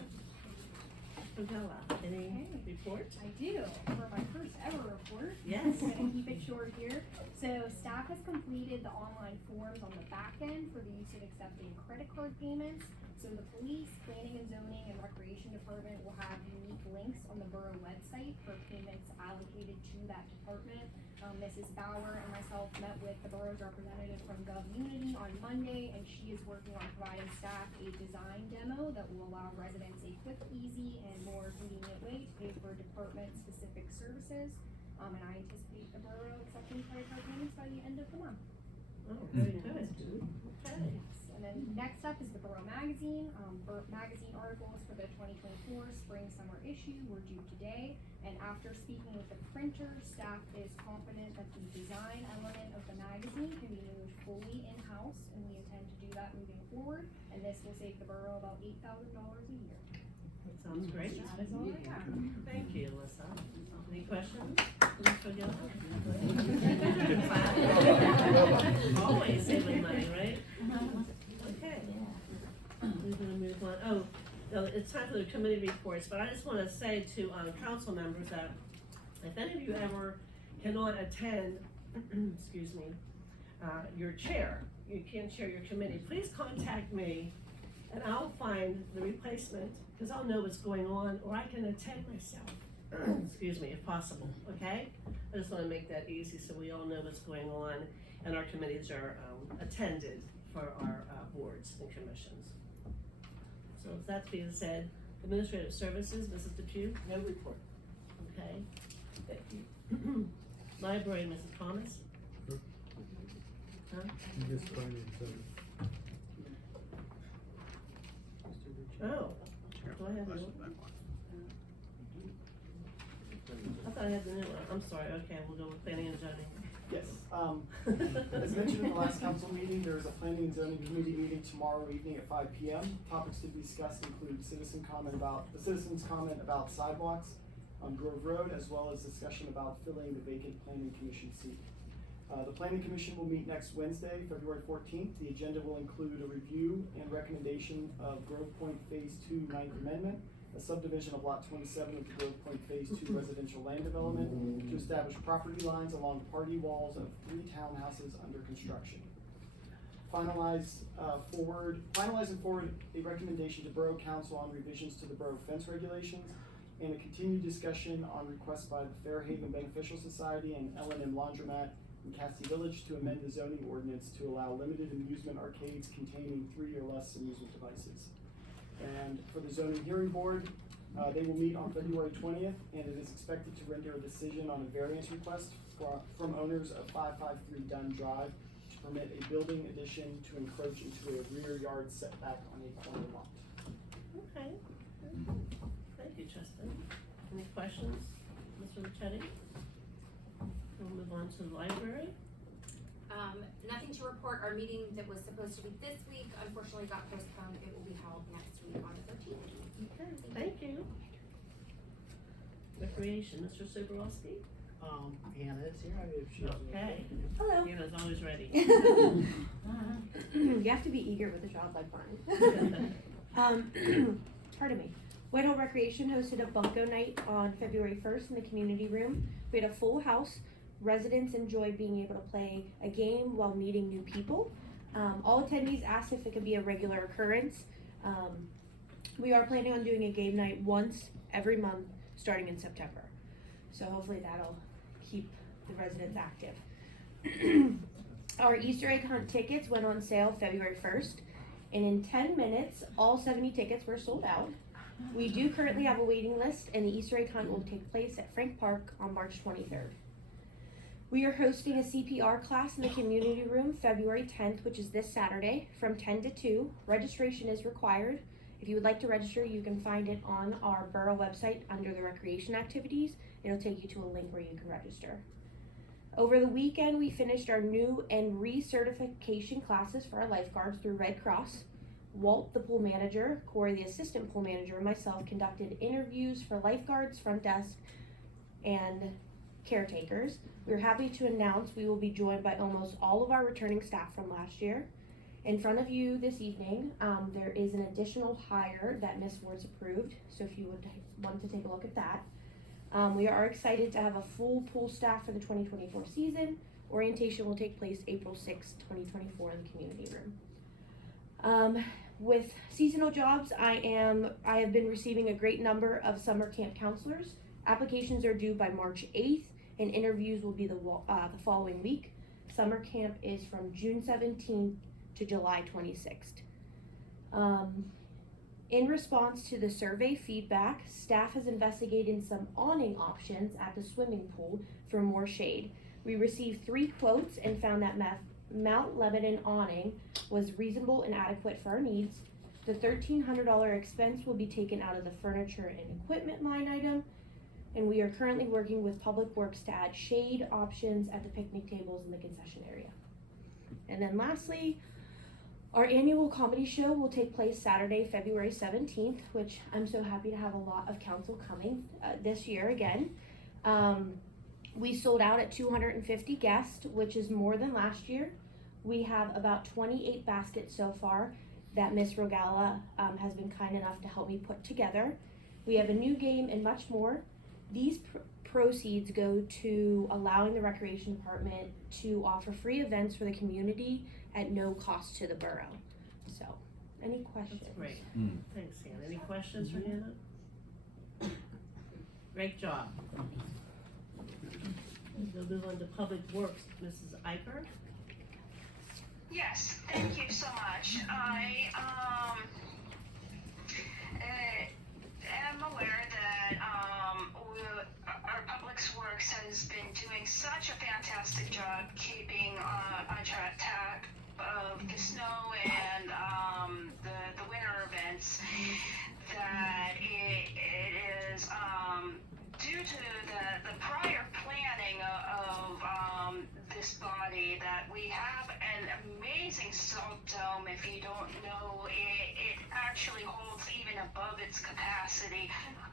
Favela, any report? I do, for my first ever report. Yes. I'm gonna keep it short here. So staff has completed the online forms on the back end for the use of accepting credit card payments. So the police, planning and zoning, and recreation department will have unique links on the borough website for payments allocated to that department. Mrs. Bauer and myself met with the borough's representative from GovUnity on Monday, and she is working on providing staff a design demo that will allow residents a quick, easy, and more convenient way to pay for department-specific services. And I anticipate the borough accepting credit card payments by the end of the month. Oh, very good. Okay. And then next up is the Borough Magazine. Magazine articles for the 2024 spring-summer issue were due today. And after speaking with the printer, staff is confident that the design element of the magazine can be moved fully in-house, and we intend to do that moving forward. And this will save the borough about $8,000 a year. That sounds great. That is all I have. Thank you, Alyssa. Any questions? Ms. Favela? Always saving money, right? Okay. We're gonna move on. Oh, Now, it's time for the committee reports, but I just wanna say to, council members that if any of you ever cannot attend, excuse me, your chair, you can't chair your committee, please contact me and I'll find the replacement, cause I'll know what's going on, or I can attend myself, excuse me, if possible, okay? I just wanna make that easy so we all know what's going on and our committees are, attended for our, boards and commissions. So with that being said, administrative services, Mrs. Depew? No report. Okay, thank you. Library, Mrs. Thomas? Huh? Just finding some. Oh, do I have the new one? I thought I had the new one, I'm sorry, okay, we'll go with planning and zoning. Yes, as mentioned in the last council meeting, there is a planning and zoning committee meeting tomorrow evening at 5 p.m. Topics to be discussed include citizens' comment about sidewalks on Grove Road, as well as discussion about filling the vacant planning commission seat. The planning commission will meet next Wednesday, February 14th. The agenda will include a review and recommendation of Grove Point Phase 2 Ninth Amendment, a subdivision of Lot 27 of the Grove Point Phase 2 residential land development to establish property lines along party walls of 3 townhouses under construction. Finalize and forward a recommendation to Borough Council on revisions to the Borough fence regulations, and a continued discussion on requests by the Fairhaven Beneficial Society and L&M Laundromat in Cassie Village to amend the zoning ordinance to allow limited amusement arcades containing 3 or less amusement devices. And for the zoning hearing board, they will meet on February 20th, and it is expected to render a decision on a variance request from owners of 553 Dunn Drive to permit a building addition to encroach into a rear yard setback on a corner lot. Okay, thank you, Justin. Any questions, Mr. Ricchetti? We'll move on to the library. Nothing to report. Our meeting that was supposed to be this week unfortunately got postponed. It will be held next week on the 13th. Okay, thank you. Recreation, Mr. Soborowski? Hannah is here, if she doesn't. Okay. Hello. Hannah's always ready. You have to be eager with a job like mine. Pardon me. Whitehall Recreation hosted a bunko night on February 1st in the community room. We had a full house. Residents enjoyed being able to play a game while meeting new people. All attendees asked if it could be a regular occurrence. We are planning on doing a game night once every month starting in September. So hopefully that'll keep the residents active. Our Easter egg hunt tickets went on sale February 1st, and in 10 minutes, all 70 tickets were sold out. We do currently have a waiting list, and the Easter egg hunt will take place at Frank Park on March 23rd. We are hosting a CPR class in the community room February 10th, which is this Saturday, from 10 to 2. Registration is required. If you would like to register, you can find it on our Borough website under the recreation activities. It'll take you to a link where you can register. Over the weekend, we finished our new and recertification classes for our lifeguards through Red Cross. Walt, the pool manager, Corey, the assistant pool manager, and myself conducted interviews for lifeguards, front desk, and caretakers. We're happy to announce we will be joined by almost all of our returning staff from last year. In front of you this evening, there is an additional hire that Ms. Ward's approved, so if you would want to take a look at that. We are excited to have a full pool staff for the 2024 season. Orientation will take place April 6th, 2024 in the community room. With seasonal jobs, I have been receiving a great number of summer camp counselors. Applications are due by March 8th, and interviews will be the following week. Summer camp is from June 17th to July 26th. In response to the survey feedback, staff has investigated some awning options at the swimming pool for more shade. We received 3 quotes and found that Mount Lebanon awning was reasonable and adequate for our needs. The $1,300 expense will be taken out of the furniture and equipment line item, and we are currently working with Public Works to add shade options at the picnic tables in the concession area. And then lastly, our annual comedy show will take place Saturday, February 17th, which I'm so happy to have a lot of council coming this year again. We sold out at 250 guests, which is more than last year. We have about 28 baskets so far, that Miss Rogala has been kind enough to help me put together. We have a new game and much more. These proceeds go to allowing the Recreation Department to offer free events for the community at no cost to the borough. So, any questions? That's great. Thanks, Hannah. Any questions for Hannah? Great job. We'll move on to Public Works, Mrs. Iker. Yes, thank you so much. I am aware that our Public Works has been doing such a fantastic job keeping on track of the snow and the winter events, that it is due to the prior planning of this body that we have an amazing salt dome. If you don't know, it actually holds even above its capacity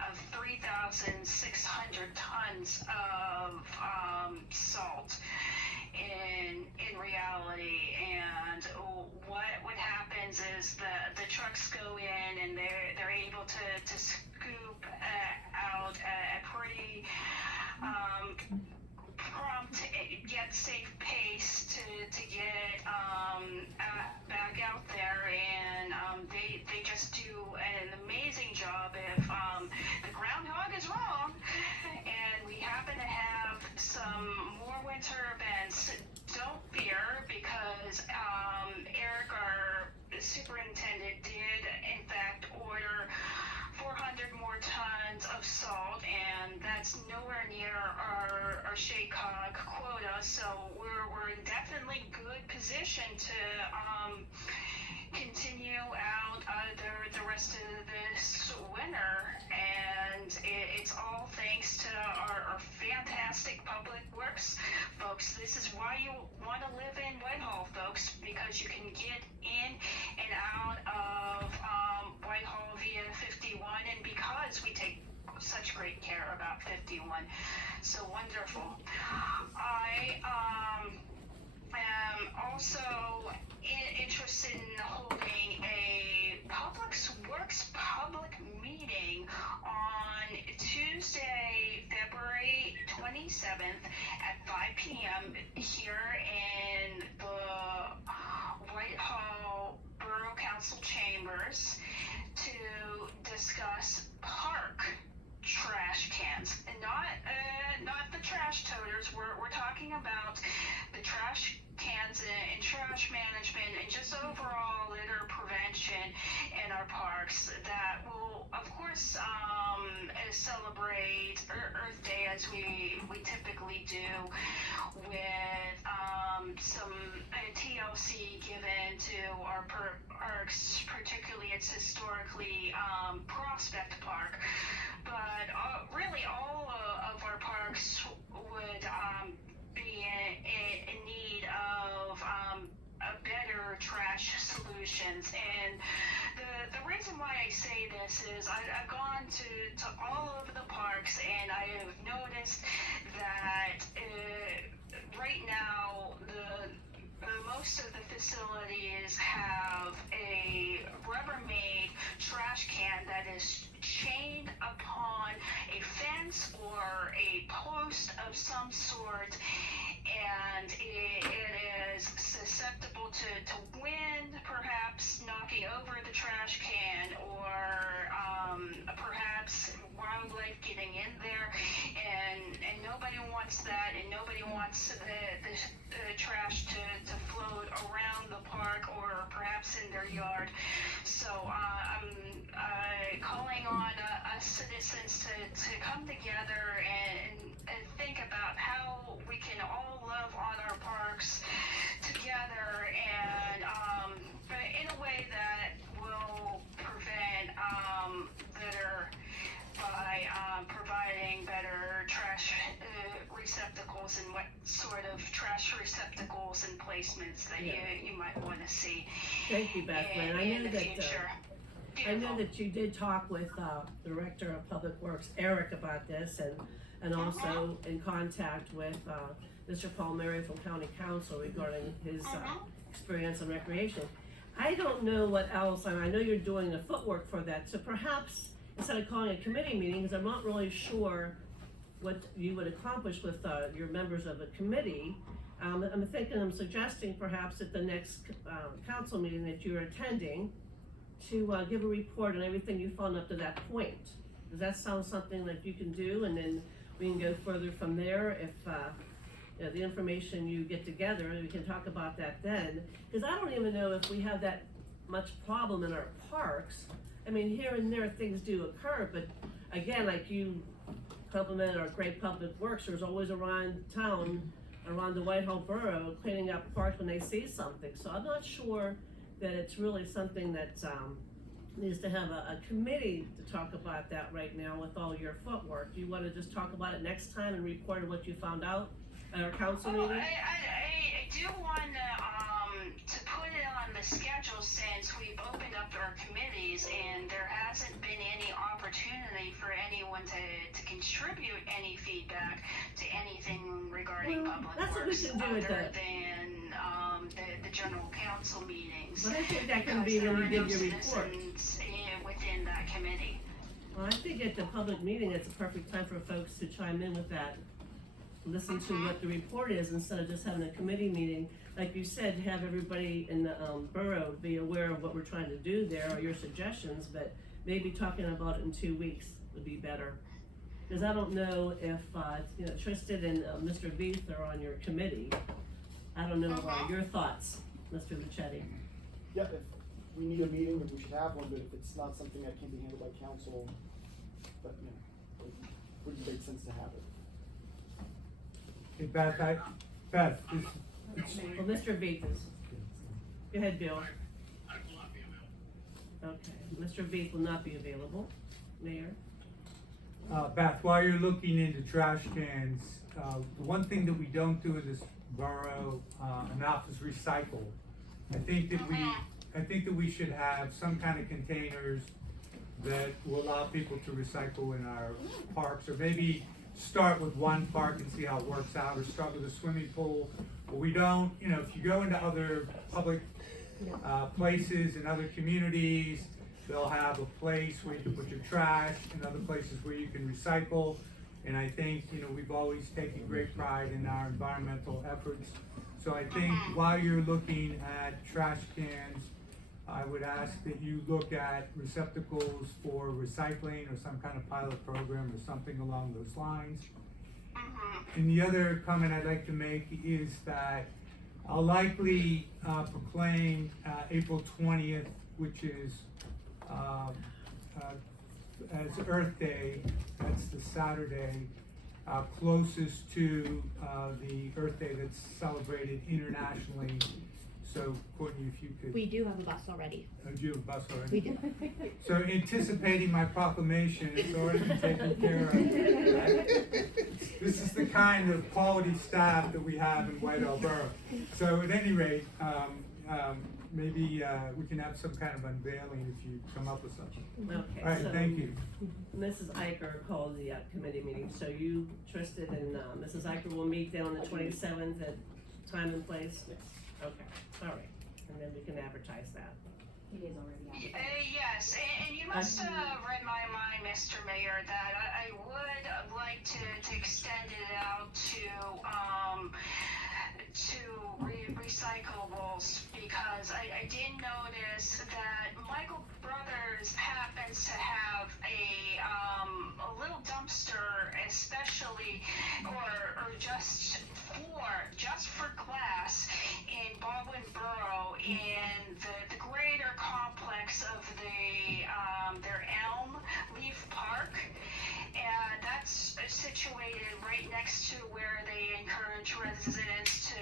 of 3,600 tons of salt in reality. And what happens is the trucks go in and they're able to scoop out a pretty prompt yet safe pace to get back out there, and they just do an amazing job. If the groundhog is wrong and we happen to have some more winter events, don't fear, because Eric, our superintendent, did in fact order 400 more tons of salt, and that's nowhere near our SHACOG quota, so we're in definitely good position to continue out the rest of this winter, and it's all thanks to our fantastic Public Works folks. This is why you want to live in Whitehall, folks, because you can get in and out of Whitehall via 51, and because we take such great care about 51. So wonderful. I am also interested in holding a Public Works public meeting on Tuesday, February 27th at 5 p.m. here in the Whitehall Borough Council chambers to discuss park trash cans, and not the trash toters. We're talking about the trash cans and trash management and just overall litter prevention in our parks. That will, of course, celebrate Earth Day as we typically do, with some TLC given to our parks, particularly its historically Prospect Park. But really all of our parks would be in need of a better trash solutions. And the reason why I say this is I've gone to all of the parks, and I have noticed that right now most of the facilities have a Rubbermaid trash can that is chained upon a fence or a post of some sort, and it is susceptible to wind, perhaps knocking over the trash can, or perhaps wildlife getting in there, and nobody wants that, and nobody wants the trash to float around the park or perhaps in their yard. So I'm calling on us citizens to come together and think about how we can all love on our parks together, and in a way that will prevent litter by providing better trash receptacles and what sort of trash receptacles and placements that you might want to see. Thank you, Beth Lynn. in the future. I know that you did talk with the Director of Public Works, Eric, about this, and also in contact with Mr. Paul Murray from County Council regarding his experience in recreation. I don't know what else, and I know you're doing the footwork for that, so perhaps instead of calling a committee meeting, because I'm not really sure what you would accomplish with your members of the committee, I'm suggesting perhaps at the next council meeting that you're attending to give a report on everything you found up to that point. Does that sound something that you can do, and then we can go further from there if the information you get together, and we can talk about that then. Because I don't even know if we have that much problem in our parks. I mean, here and there things do occur, but again, like you complimented our great public works, there's always around town, around the Whitehall Borough, cleaning up parks when they see something. So I'm not sure that it's really something that needs to have a committee to talk about that right now with all your footwork. Do you want to just talk about it next time and report on what you found out at our council meeting? I do want to put it on the schedule since we've opened up our committees and there hasn't been any opportunity for anyone to contribute any feedback to anything regarding public that's what we works can do other at the- than the general council meetings. But I think that can be when you give your report. Within that committee. Well, I think at the public meeting, it's a perfect time for folks to chime in with that. Listen to what the report is instead of just having a committee meeting. Like you said, have everybody in the borough be aware of what we're trying to do there, or your suggestions, but maybe talking about it in 2 weeks would be better. Because I don't know if, Tristan and Mr. Veith are on your committee. I don't know your thoughts, Mr. Luchetti. Yeah, if we need a meeting, then we should have one, but if it's not something that can be handled by council, but, it wouldn't make sense to have it. Hey, Beth, Well, Mr. Veith is. Go ahead, Bill. Okay, Mr. Veith will not be available. Mayor? Beth, while you're looking into trash cans, the one thing that we don't do in this borough enough is recycle. I think that we should have some kind of containers that will allow people to recycle in our parks, or maybe start with one park and see how it works out, or start with a swimming pool. But we don't, if you go into other public places in other communities, they'll have a place where you can put your trash and other places where you can recycle. And I think, we've always taken great pride in our environmental efforts. So I think while you're looking at trash cans, I would ask that you look at receptacles for recycling, or some kind of pilot program or something along those lines. And the other comment I'd like to make is that I'll likely proclaim April 20th, which is as Earth Day. That's the Saturday closest to the Earth Day that's celebrated internationally. So, Courtney, if you could. We do have a bus already. Oh, do you have a bus already? We do. So, anticipating my proclamation, it's already been taken care of. This is the kind of quality staff that we have in Whitehall Borough. So, at any rate, maybe we can have some kind of unveiling if you come up with something. Okay. All right, so thank you. Mrs. Iker called the committee meeting, so you, Tristan, and Mrs. Iker will meet there on the 27th at time and place? Yes. Okay, all right, and then we can advertise that. It is already out. Yes, and you must have read my mind, Mr. Mayor, that I would like to extend it out to recyclables, because I did notice that Michael Brothers happens to have a little dumpster, especially or just for glass in Baldwin Borough in the greater complex of their Elm Leaf Park. And that's situated right next to where they encourage residents to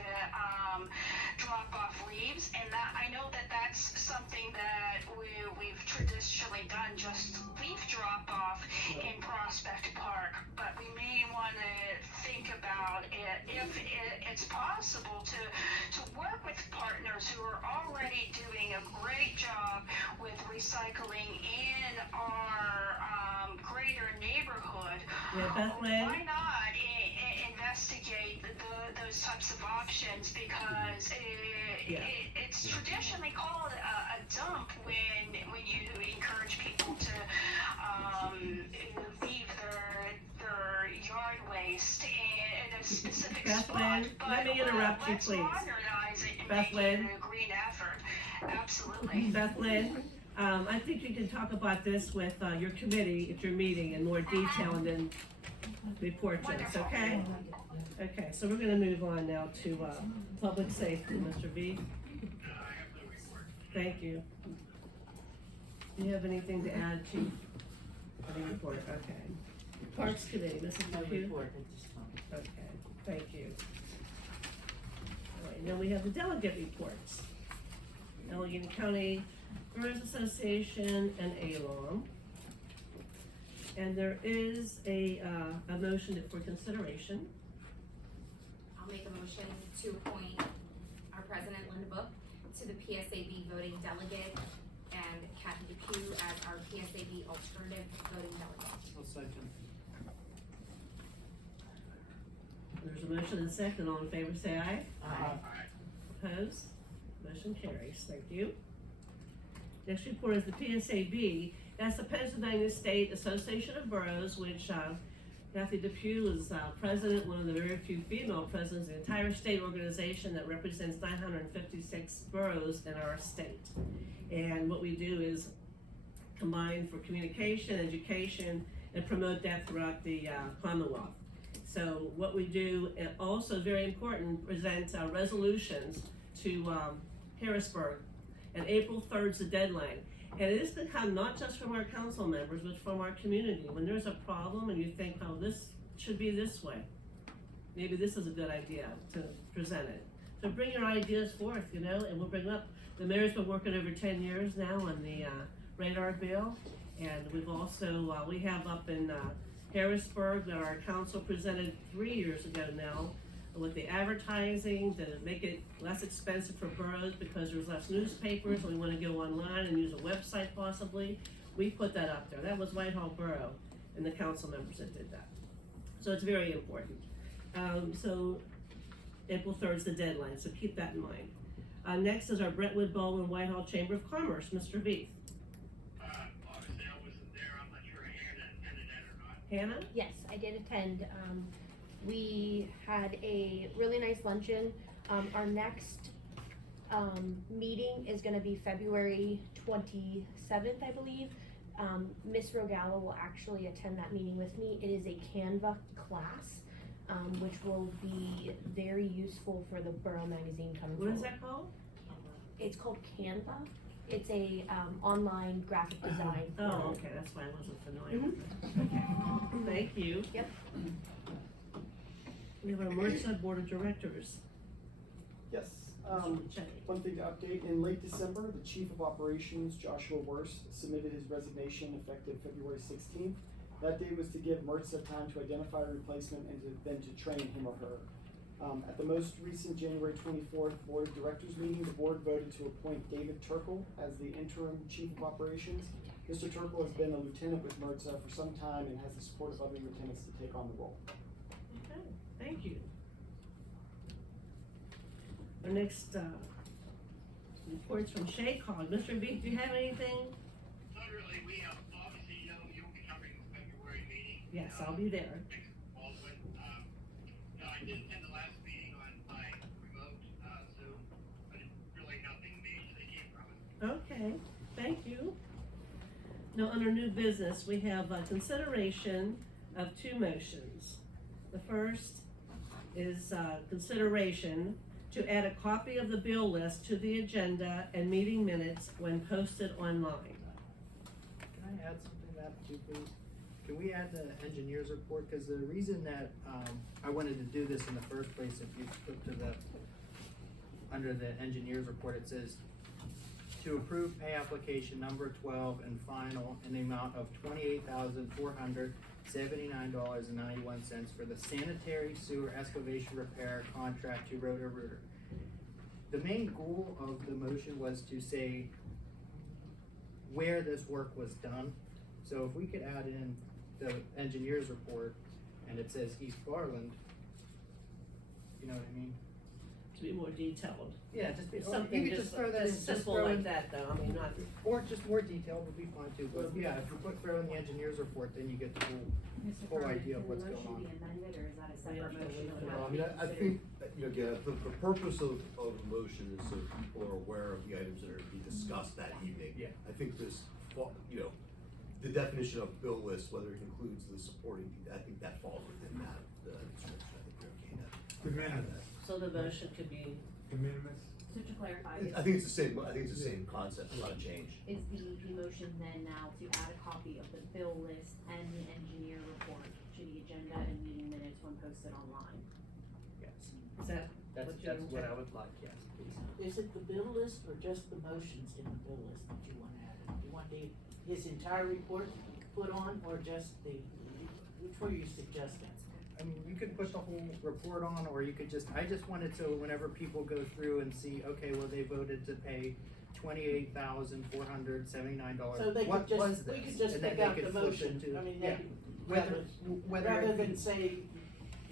drop off leaves. And that I know that that's something that we've traditionally done, just leaf drop off in Prospect Park. But we may want to think about it if it's possible to work with partners who are already doing a great job with recycling in our greater neighborhood. Yeah, Bethlehem. Why not investigate investigate those types of options because it's traditionally called a dump when you encourage people to leave their yard waste in a specific spot. But let me interrupt you, let's please. modernize it and Beth make it Lynn. a green effort. Absolutely. Beth Lynn, I think you can talk about this with your committee at your meeting in more detail and then report to us, okay? Okay, so we're gonna move on now to public safety, Mr. V. Thank you. Do you have anything to add, Chief? Any report, okay. Parks Committee, Mrs. No McHugh? report at this time. Okay, thank you. All right, now we have the delegate reports. Allegheny County Boroughs Association and ALOM. And there is a motion for consideration. I'll make a motion to appoint our president, Linda Book, to the PSAB voting delegate and Kathy Depew as our PSAB alternative voting delegate. I'll second. There's a motion and a second. All in favor, say aye. Aye. Opposed? Motion carries. Thank you. Next report is the PSAB. That's the Pennsylvania State Association of Boroughs, which Kathy Depew is president, one of the very few female presidents in the entire state organization that represents 956 boroughs in our state. And what we do is combine for communication, education, and promote that throughout the Commonwealth. So what we do, and also very important, present resolutions to Harrisburg. And April 3rd is the deadline. And it has become not just from our council members, but from our community. When there's a problem and you think, oh, this should be this way, maybe this is a good idea to present it. So bring your ideas forth, you know, and we'll bring them up. The mayor's been working over 10 years now on the radar bill. And we've also, we have up in Harrisburg that our council presented 3 years ago now with the advertising to make it less expensive for boroughs because there's less newspapers and we want to go online and use a website possibly. We put that up there. That was Whitehall Borough and the council members that did that. So it's very important. So April 3rd is the deadline, so keep that in mind. Next is our Brentwood Baldwin Whitehall Chamber of Commerce, Mr. Veith. Obviously I wasn't there, I'm not sure Hannah attended that or not. Hannah? Yes, I did attend. We had a really nice luncheon. Our next meeting is gonna be February 27th, I believe. Miss Rogala will actually attend that meeting with me. It is a Canva class, which will be very useful for the Borough magazine coming forward. What is that called? It's called Canva. It's a online graphic design. Oh, okay, that's why I wasn't familiar with it. Okay, thank you. Yep. We have our Merced Board of Directors. Yes, Mr. Chetty. one thing to update, in late December, the Chief of Operations, Joshua Wurst, submitted his resignation effective February 16th. That day was to give Mertza time to identify a replacement and then to train him or her. At the most recent January 24th Board of Directors meeting, the board voted to appoint David Turkle as the interim Chief of Operations. Mr. Turkle has been a lieutenant with Mertza for some time and has the support of other lieutenants to take on the role. Okay, thank you. Our next reports from SHACOG. Mr. Veith, do you have anything? Not really, we have, obviously, you'll be covering the February meeting. Yes, I'll be there. Baldwin, I did attend the last meeting on my remote, Zoom, but really nothing major that came from it. Okay, thank you. Now, under new business, we have consideration of two motions. The first is consideration to add a copy of the bill list to the agenda and meeting minutes when posted online. Can I add something to that too, please? Can we add the engineer's report? Cause the reason that, I wanted to do this in the first place, if you flip to the, under the engineer's report, it says to approve pay application number 12 and final in the amount of $28,479.91 for the sanitary sewer excavation repair contract to Roto-Rooter. The main goal of the motion was to say where this work was done. So if we could add in the engineer's report and it says East Garland, you know what I mean? To be more detailed. Yeah, just be, or you Something could just throw that in, just simple throw like in, that though, I mean, not, or just more detailed would be fine too, but yeah, if you throw in the engineer's report, then you get the Mr. whole Furman, idea of can the what's going motion on. be amended, or is that a separate have to motion wait that for would that. have I to mean, be I considered? think, you know, again, the purpose of the motion is so people are aware of the items that are to be discussed that evening. Yeah. I think you know, the definition of bill list, whether it includes the supporting, I think that falls within that, description. I think you're okay to. De minimis. so the motion could be, De minimis. So to clarify, I think it's the same concept, not a change. is the motion then now to add a copy of the bill list and the engineer report to the agenda and meeting minutes when posted online? Yes. is that That's, what you that's what I intend? would like, yes, please. Is it the bill list or just the motions in the bill list that you want added? Do you want his entire report put on, or just which were you suggesting? I mean, you could put the whole report on, or you could just, I just wanted so whenever people go through and see, okay, well, they voted to pay $28,479. So they could What just, was we this? could just And then pick they out could the flip motion, into- I mean, yeah. rather Whether it than be- say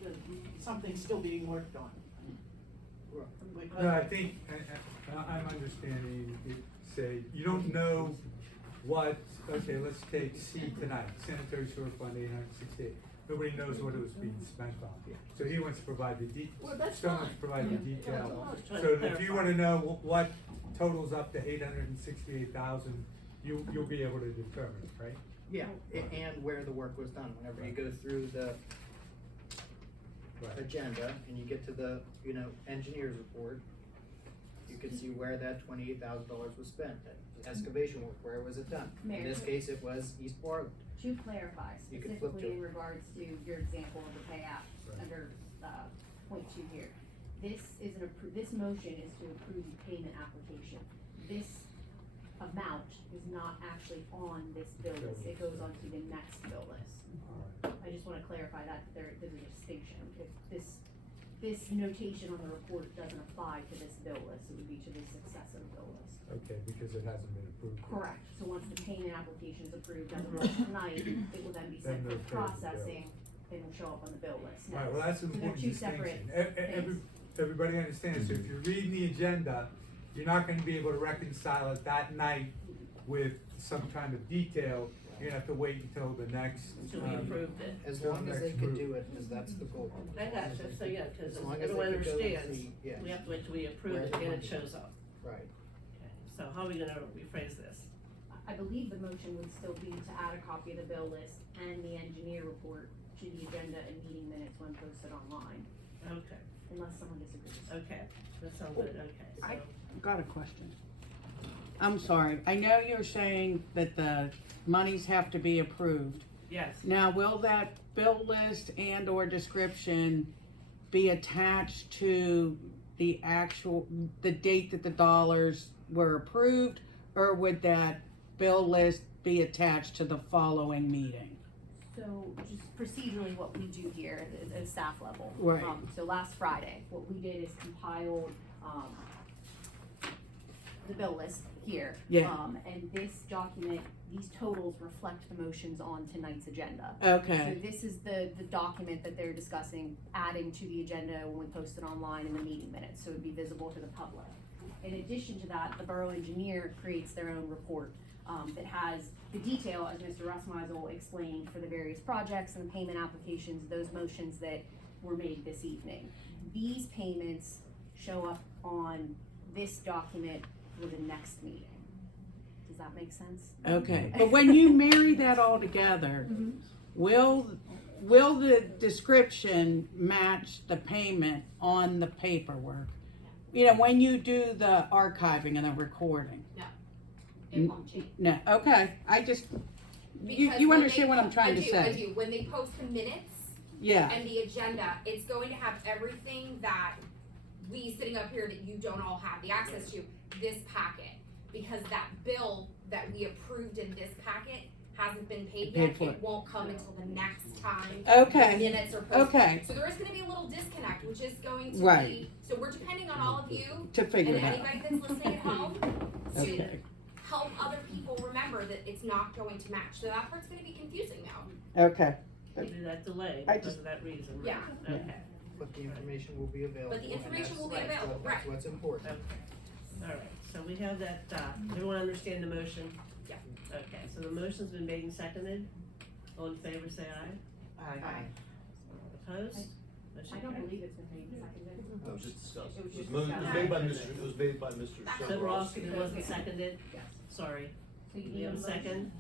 that something's still being worked on. No, I think, I'm understanding, it say, you don't know what, okay, let's take C tonight, sanitary sewer fund 868. Nobody knows what it was being spent on. So he wants to provide the Well, that's Stone wants fine. to provide the Yeah. detail. Yeah, that's all. So if you wanna know what totals up to 868,000, you'll be able to determine it, right? Yeah, and where the work was done, whenever you go through the agenda and you get to the, you know, engineer's report, you can see where that $28,000 was spent. Excavation work, where was it done? In Mayor, this case, it was East Borough. To clarify, You could flip specifically to in it. regards to your example of the pay app Right. under, point 2 here. This is this motion is to approve the payment application. This amount is not actually on this bill list, it goes onto the next bill list. I just wanna clarify that there's a distinction. If this notation on the report doesn't apply to this bill list, it would be to the successive bill list. Okay, because it hasn't been approved. Correct, so once the payment application is approved as of tonight, it will then be Then sent for those pay the processing, and will show up on the bill list. Right, well, that's an So they're important two separate distinction. things. Everybody understands, so if you're reading the agenda, you're not gonna be able to reconcile it that night with some kind of detail. You're gonna have to wait until the next. Until we approved it. As till long as next they could group. do it, because that's the goal. I got you, so yeah, cause As as long as everyone they could go and understands, see, yes. we have to wait till we approve Where it the and it money shows is. up. Right. Okay, so how are we gonna rephrase this? I believe the motion would still be to add a copy of the bill list and the engineer report to the agenda and meeting minutes when posted online, Okay, unless someone disagrees. okay, that sounds good, okay, so. I got a question. I'm sorry, I know you're saying that the monies have to be approved. Yes, Now, will that bill list and or description be attached to the date that the dollars were approved? Or would that bill list be attached to the following meeting? So just procedurally, what we do here at staff level. Right. So last Friday, what we did is compiled, the bill list here. Yeah. And this document, these totals reflect the motions on tonight's agenda. Okay. So this is the document that they're discussing, adding to the agenda when we post it online in the meeting minutes, so it'd be visible to the public. In addition to that, the borough engineer creates their own report, that has the detail, as Mr. Russmeisel explained, for the various projects and the payment applications, those motions that were made this evening. These payments show up on this document for the next meeting. Does that make sense? Okay, but when you marry that all together, will the description match the payment on the paperwork? You know, when you do the archiving and the recording? No, it won't change. No, okay, I just, Because you when understand they- what I'm trying to I say? do, when they post the minutes Yeah, and the agenda, it's going to have everything that we sitting up here that you don't all have the access to, this packet. Because that bill that we approved in this packet hasn't been paid yet, for it it. won't come until the next time Okay. the minutes are posted. Okay. So there is gonna be a little disconnect, which is going to Right. be, so we're depending on all of you to figure and it out. anybody that's listening at home to Okay. help other people remember that it's not going to match. So that part's gonna be confusing now. Okay, maybe that delay I because just- of that reason, right? Yeah. Okay, but the information will be available. But the and information that's- will be that's available, what- That's right. what's important. Okay, all right, so we have that, everyone understand the motion? Yeah. Okay, so the motion's been made and seconded, all in favor say aye. Aye. Opposed? I Motion don't carries. believe it's been made and seconded. It was just discussed. It was just It was discussed. made by Mr., it was made by Mr. Soborowski, it wasn't seconded, Yes. sorry. So you We need have a a second?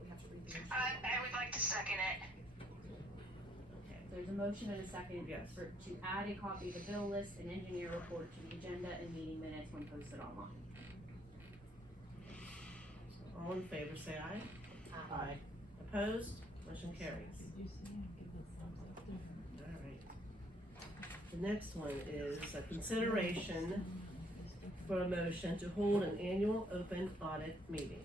We have to read the motion. I would like to second it. Okay. There's a motion and a second Yes. to add a copy of the bill list and engineer report to the agenda and meeting minutes when posted online. All in favor say aye. Aye. Opposed? Motion carries. Alright. The next one is a consideration for a motion to hold an annual open audit meeting.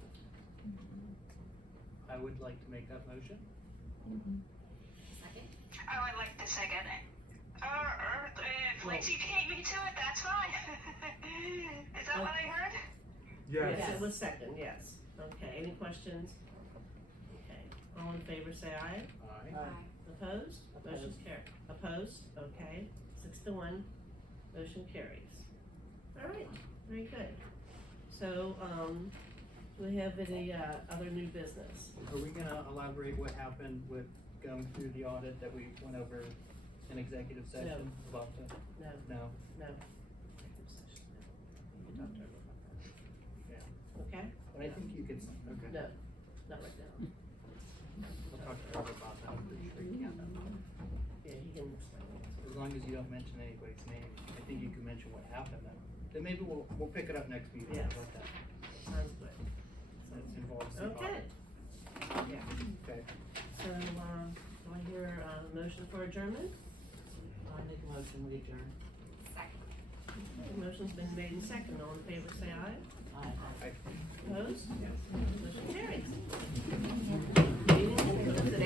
I would like to make that motion. Second? I would like to second it. Or if Lindsay beat me to it, that's fine. Is that what I heard? Yes, it was second, yes. Okay, any questions? Okay, all in favor say aye. Aye. Opposed? Motion's carried. Opposed? Okay, 6-1, motion carries. Alright, very good. So, do we have any, other new business? Are we gonna elaborate what happened with going through the audit that we went over in executive session about the? No, No? no. Executive session, no. We talked about that. Yeah. Okay? But I think you could, okay. No, not right now. We'll talk to Trevor about that. I'm pretty sure he can. Yeah, he can explain it. As long as you don't mention anybody's name, I think you can mention what happened then. Then maybe we'll pick it up next meeting. Yes. How about that? Sounds good. Since it involves the Okay. audit. Yeah. Okay. So, do I hear a motion for adjournment? I make a motion, we adjourn. Second. Okay, motion's been made and second. All in favor say aye. Aye. Aye. Opposed? Motion carries.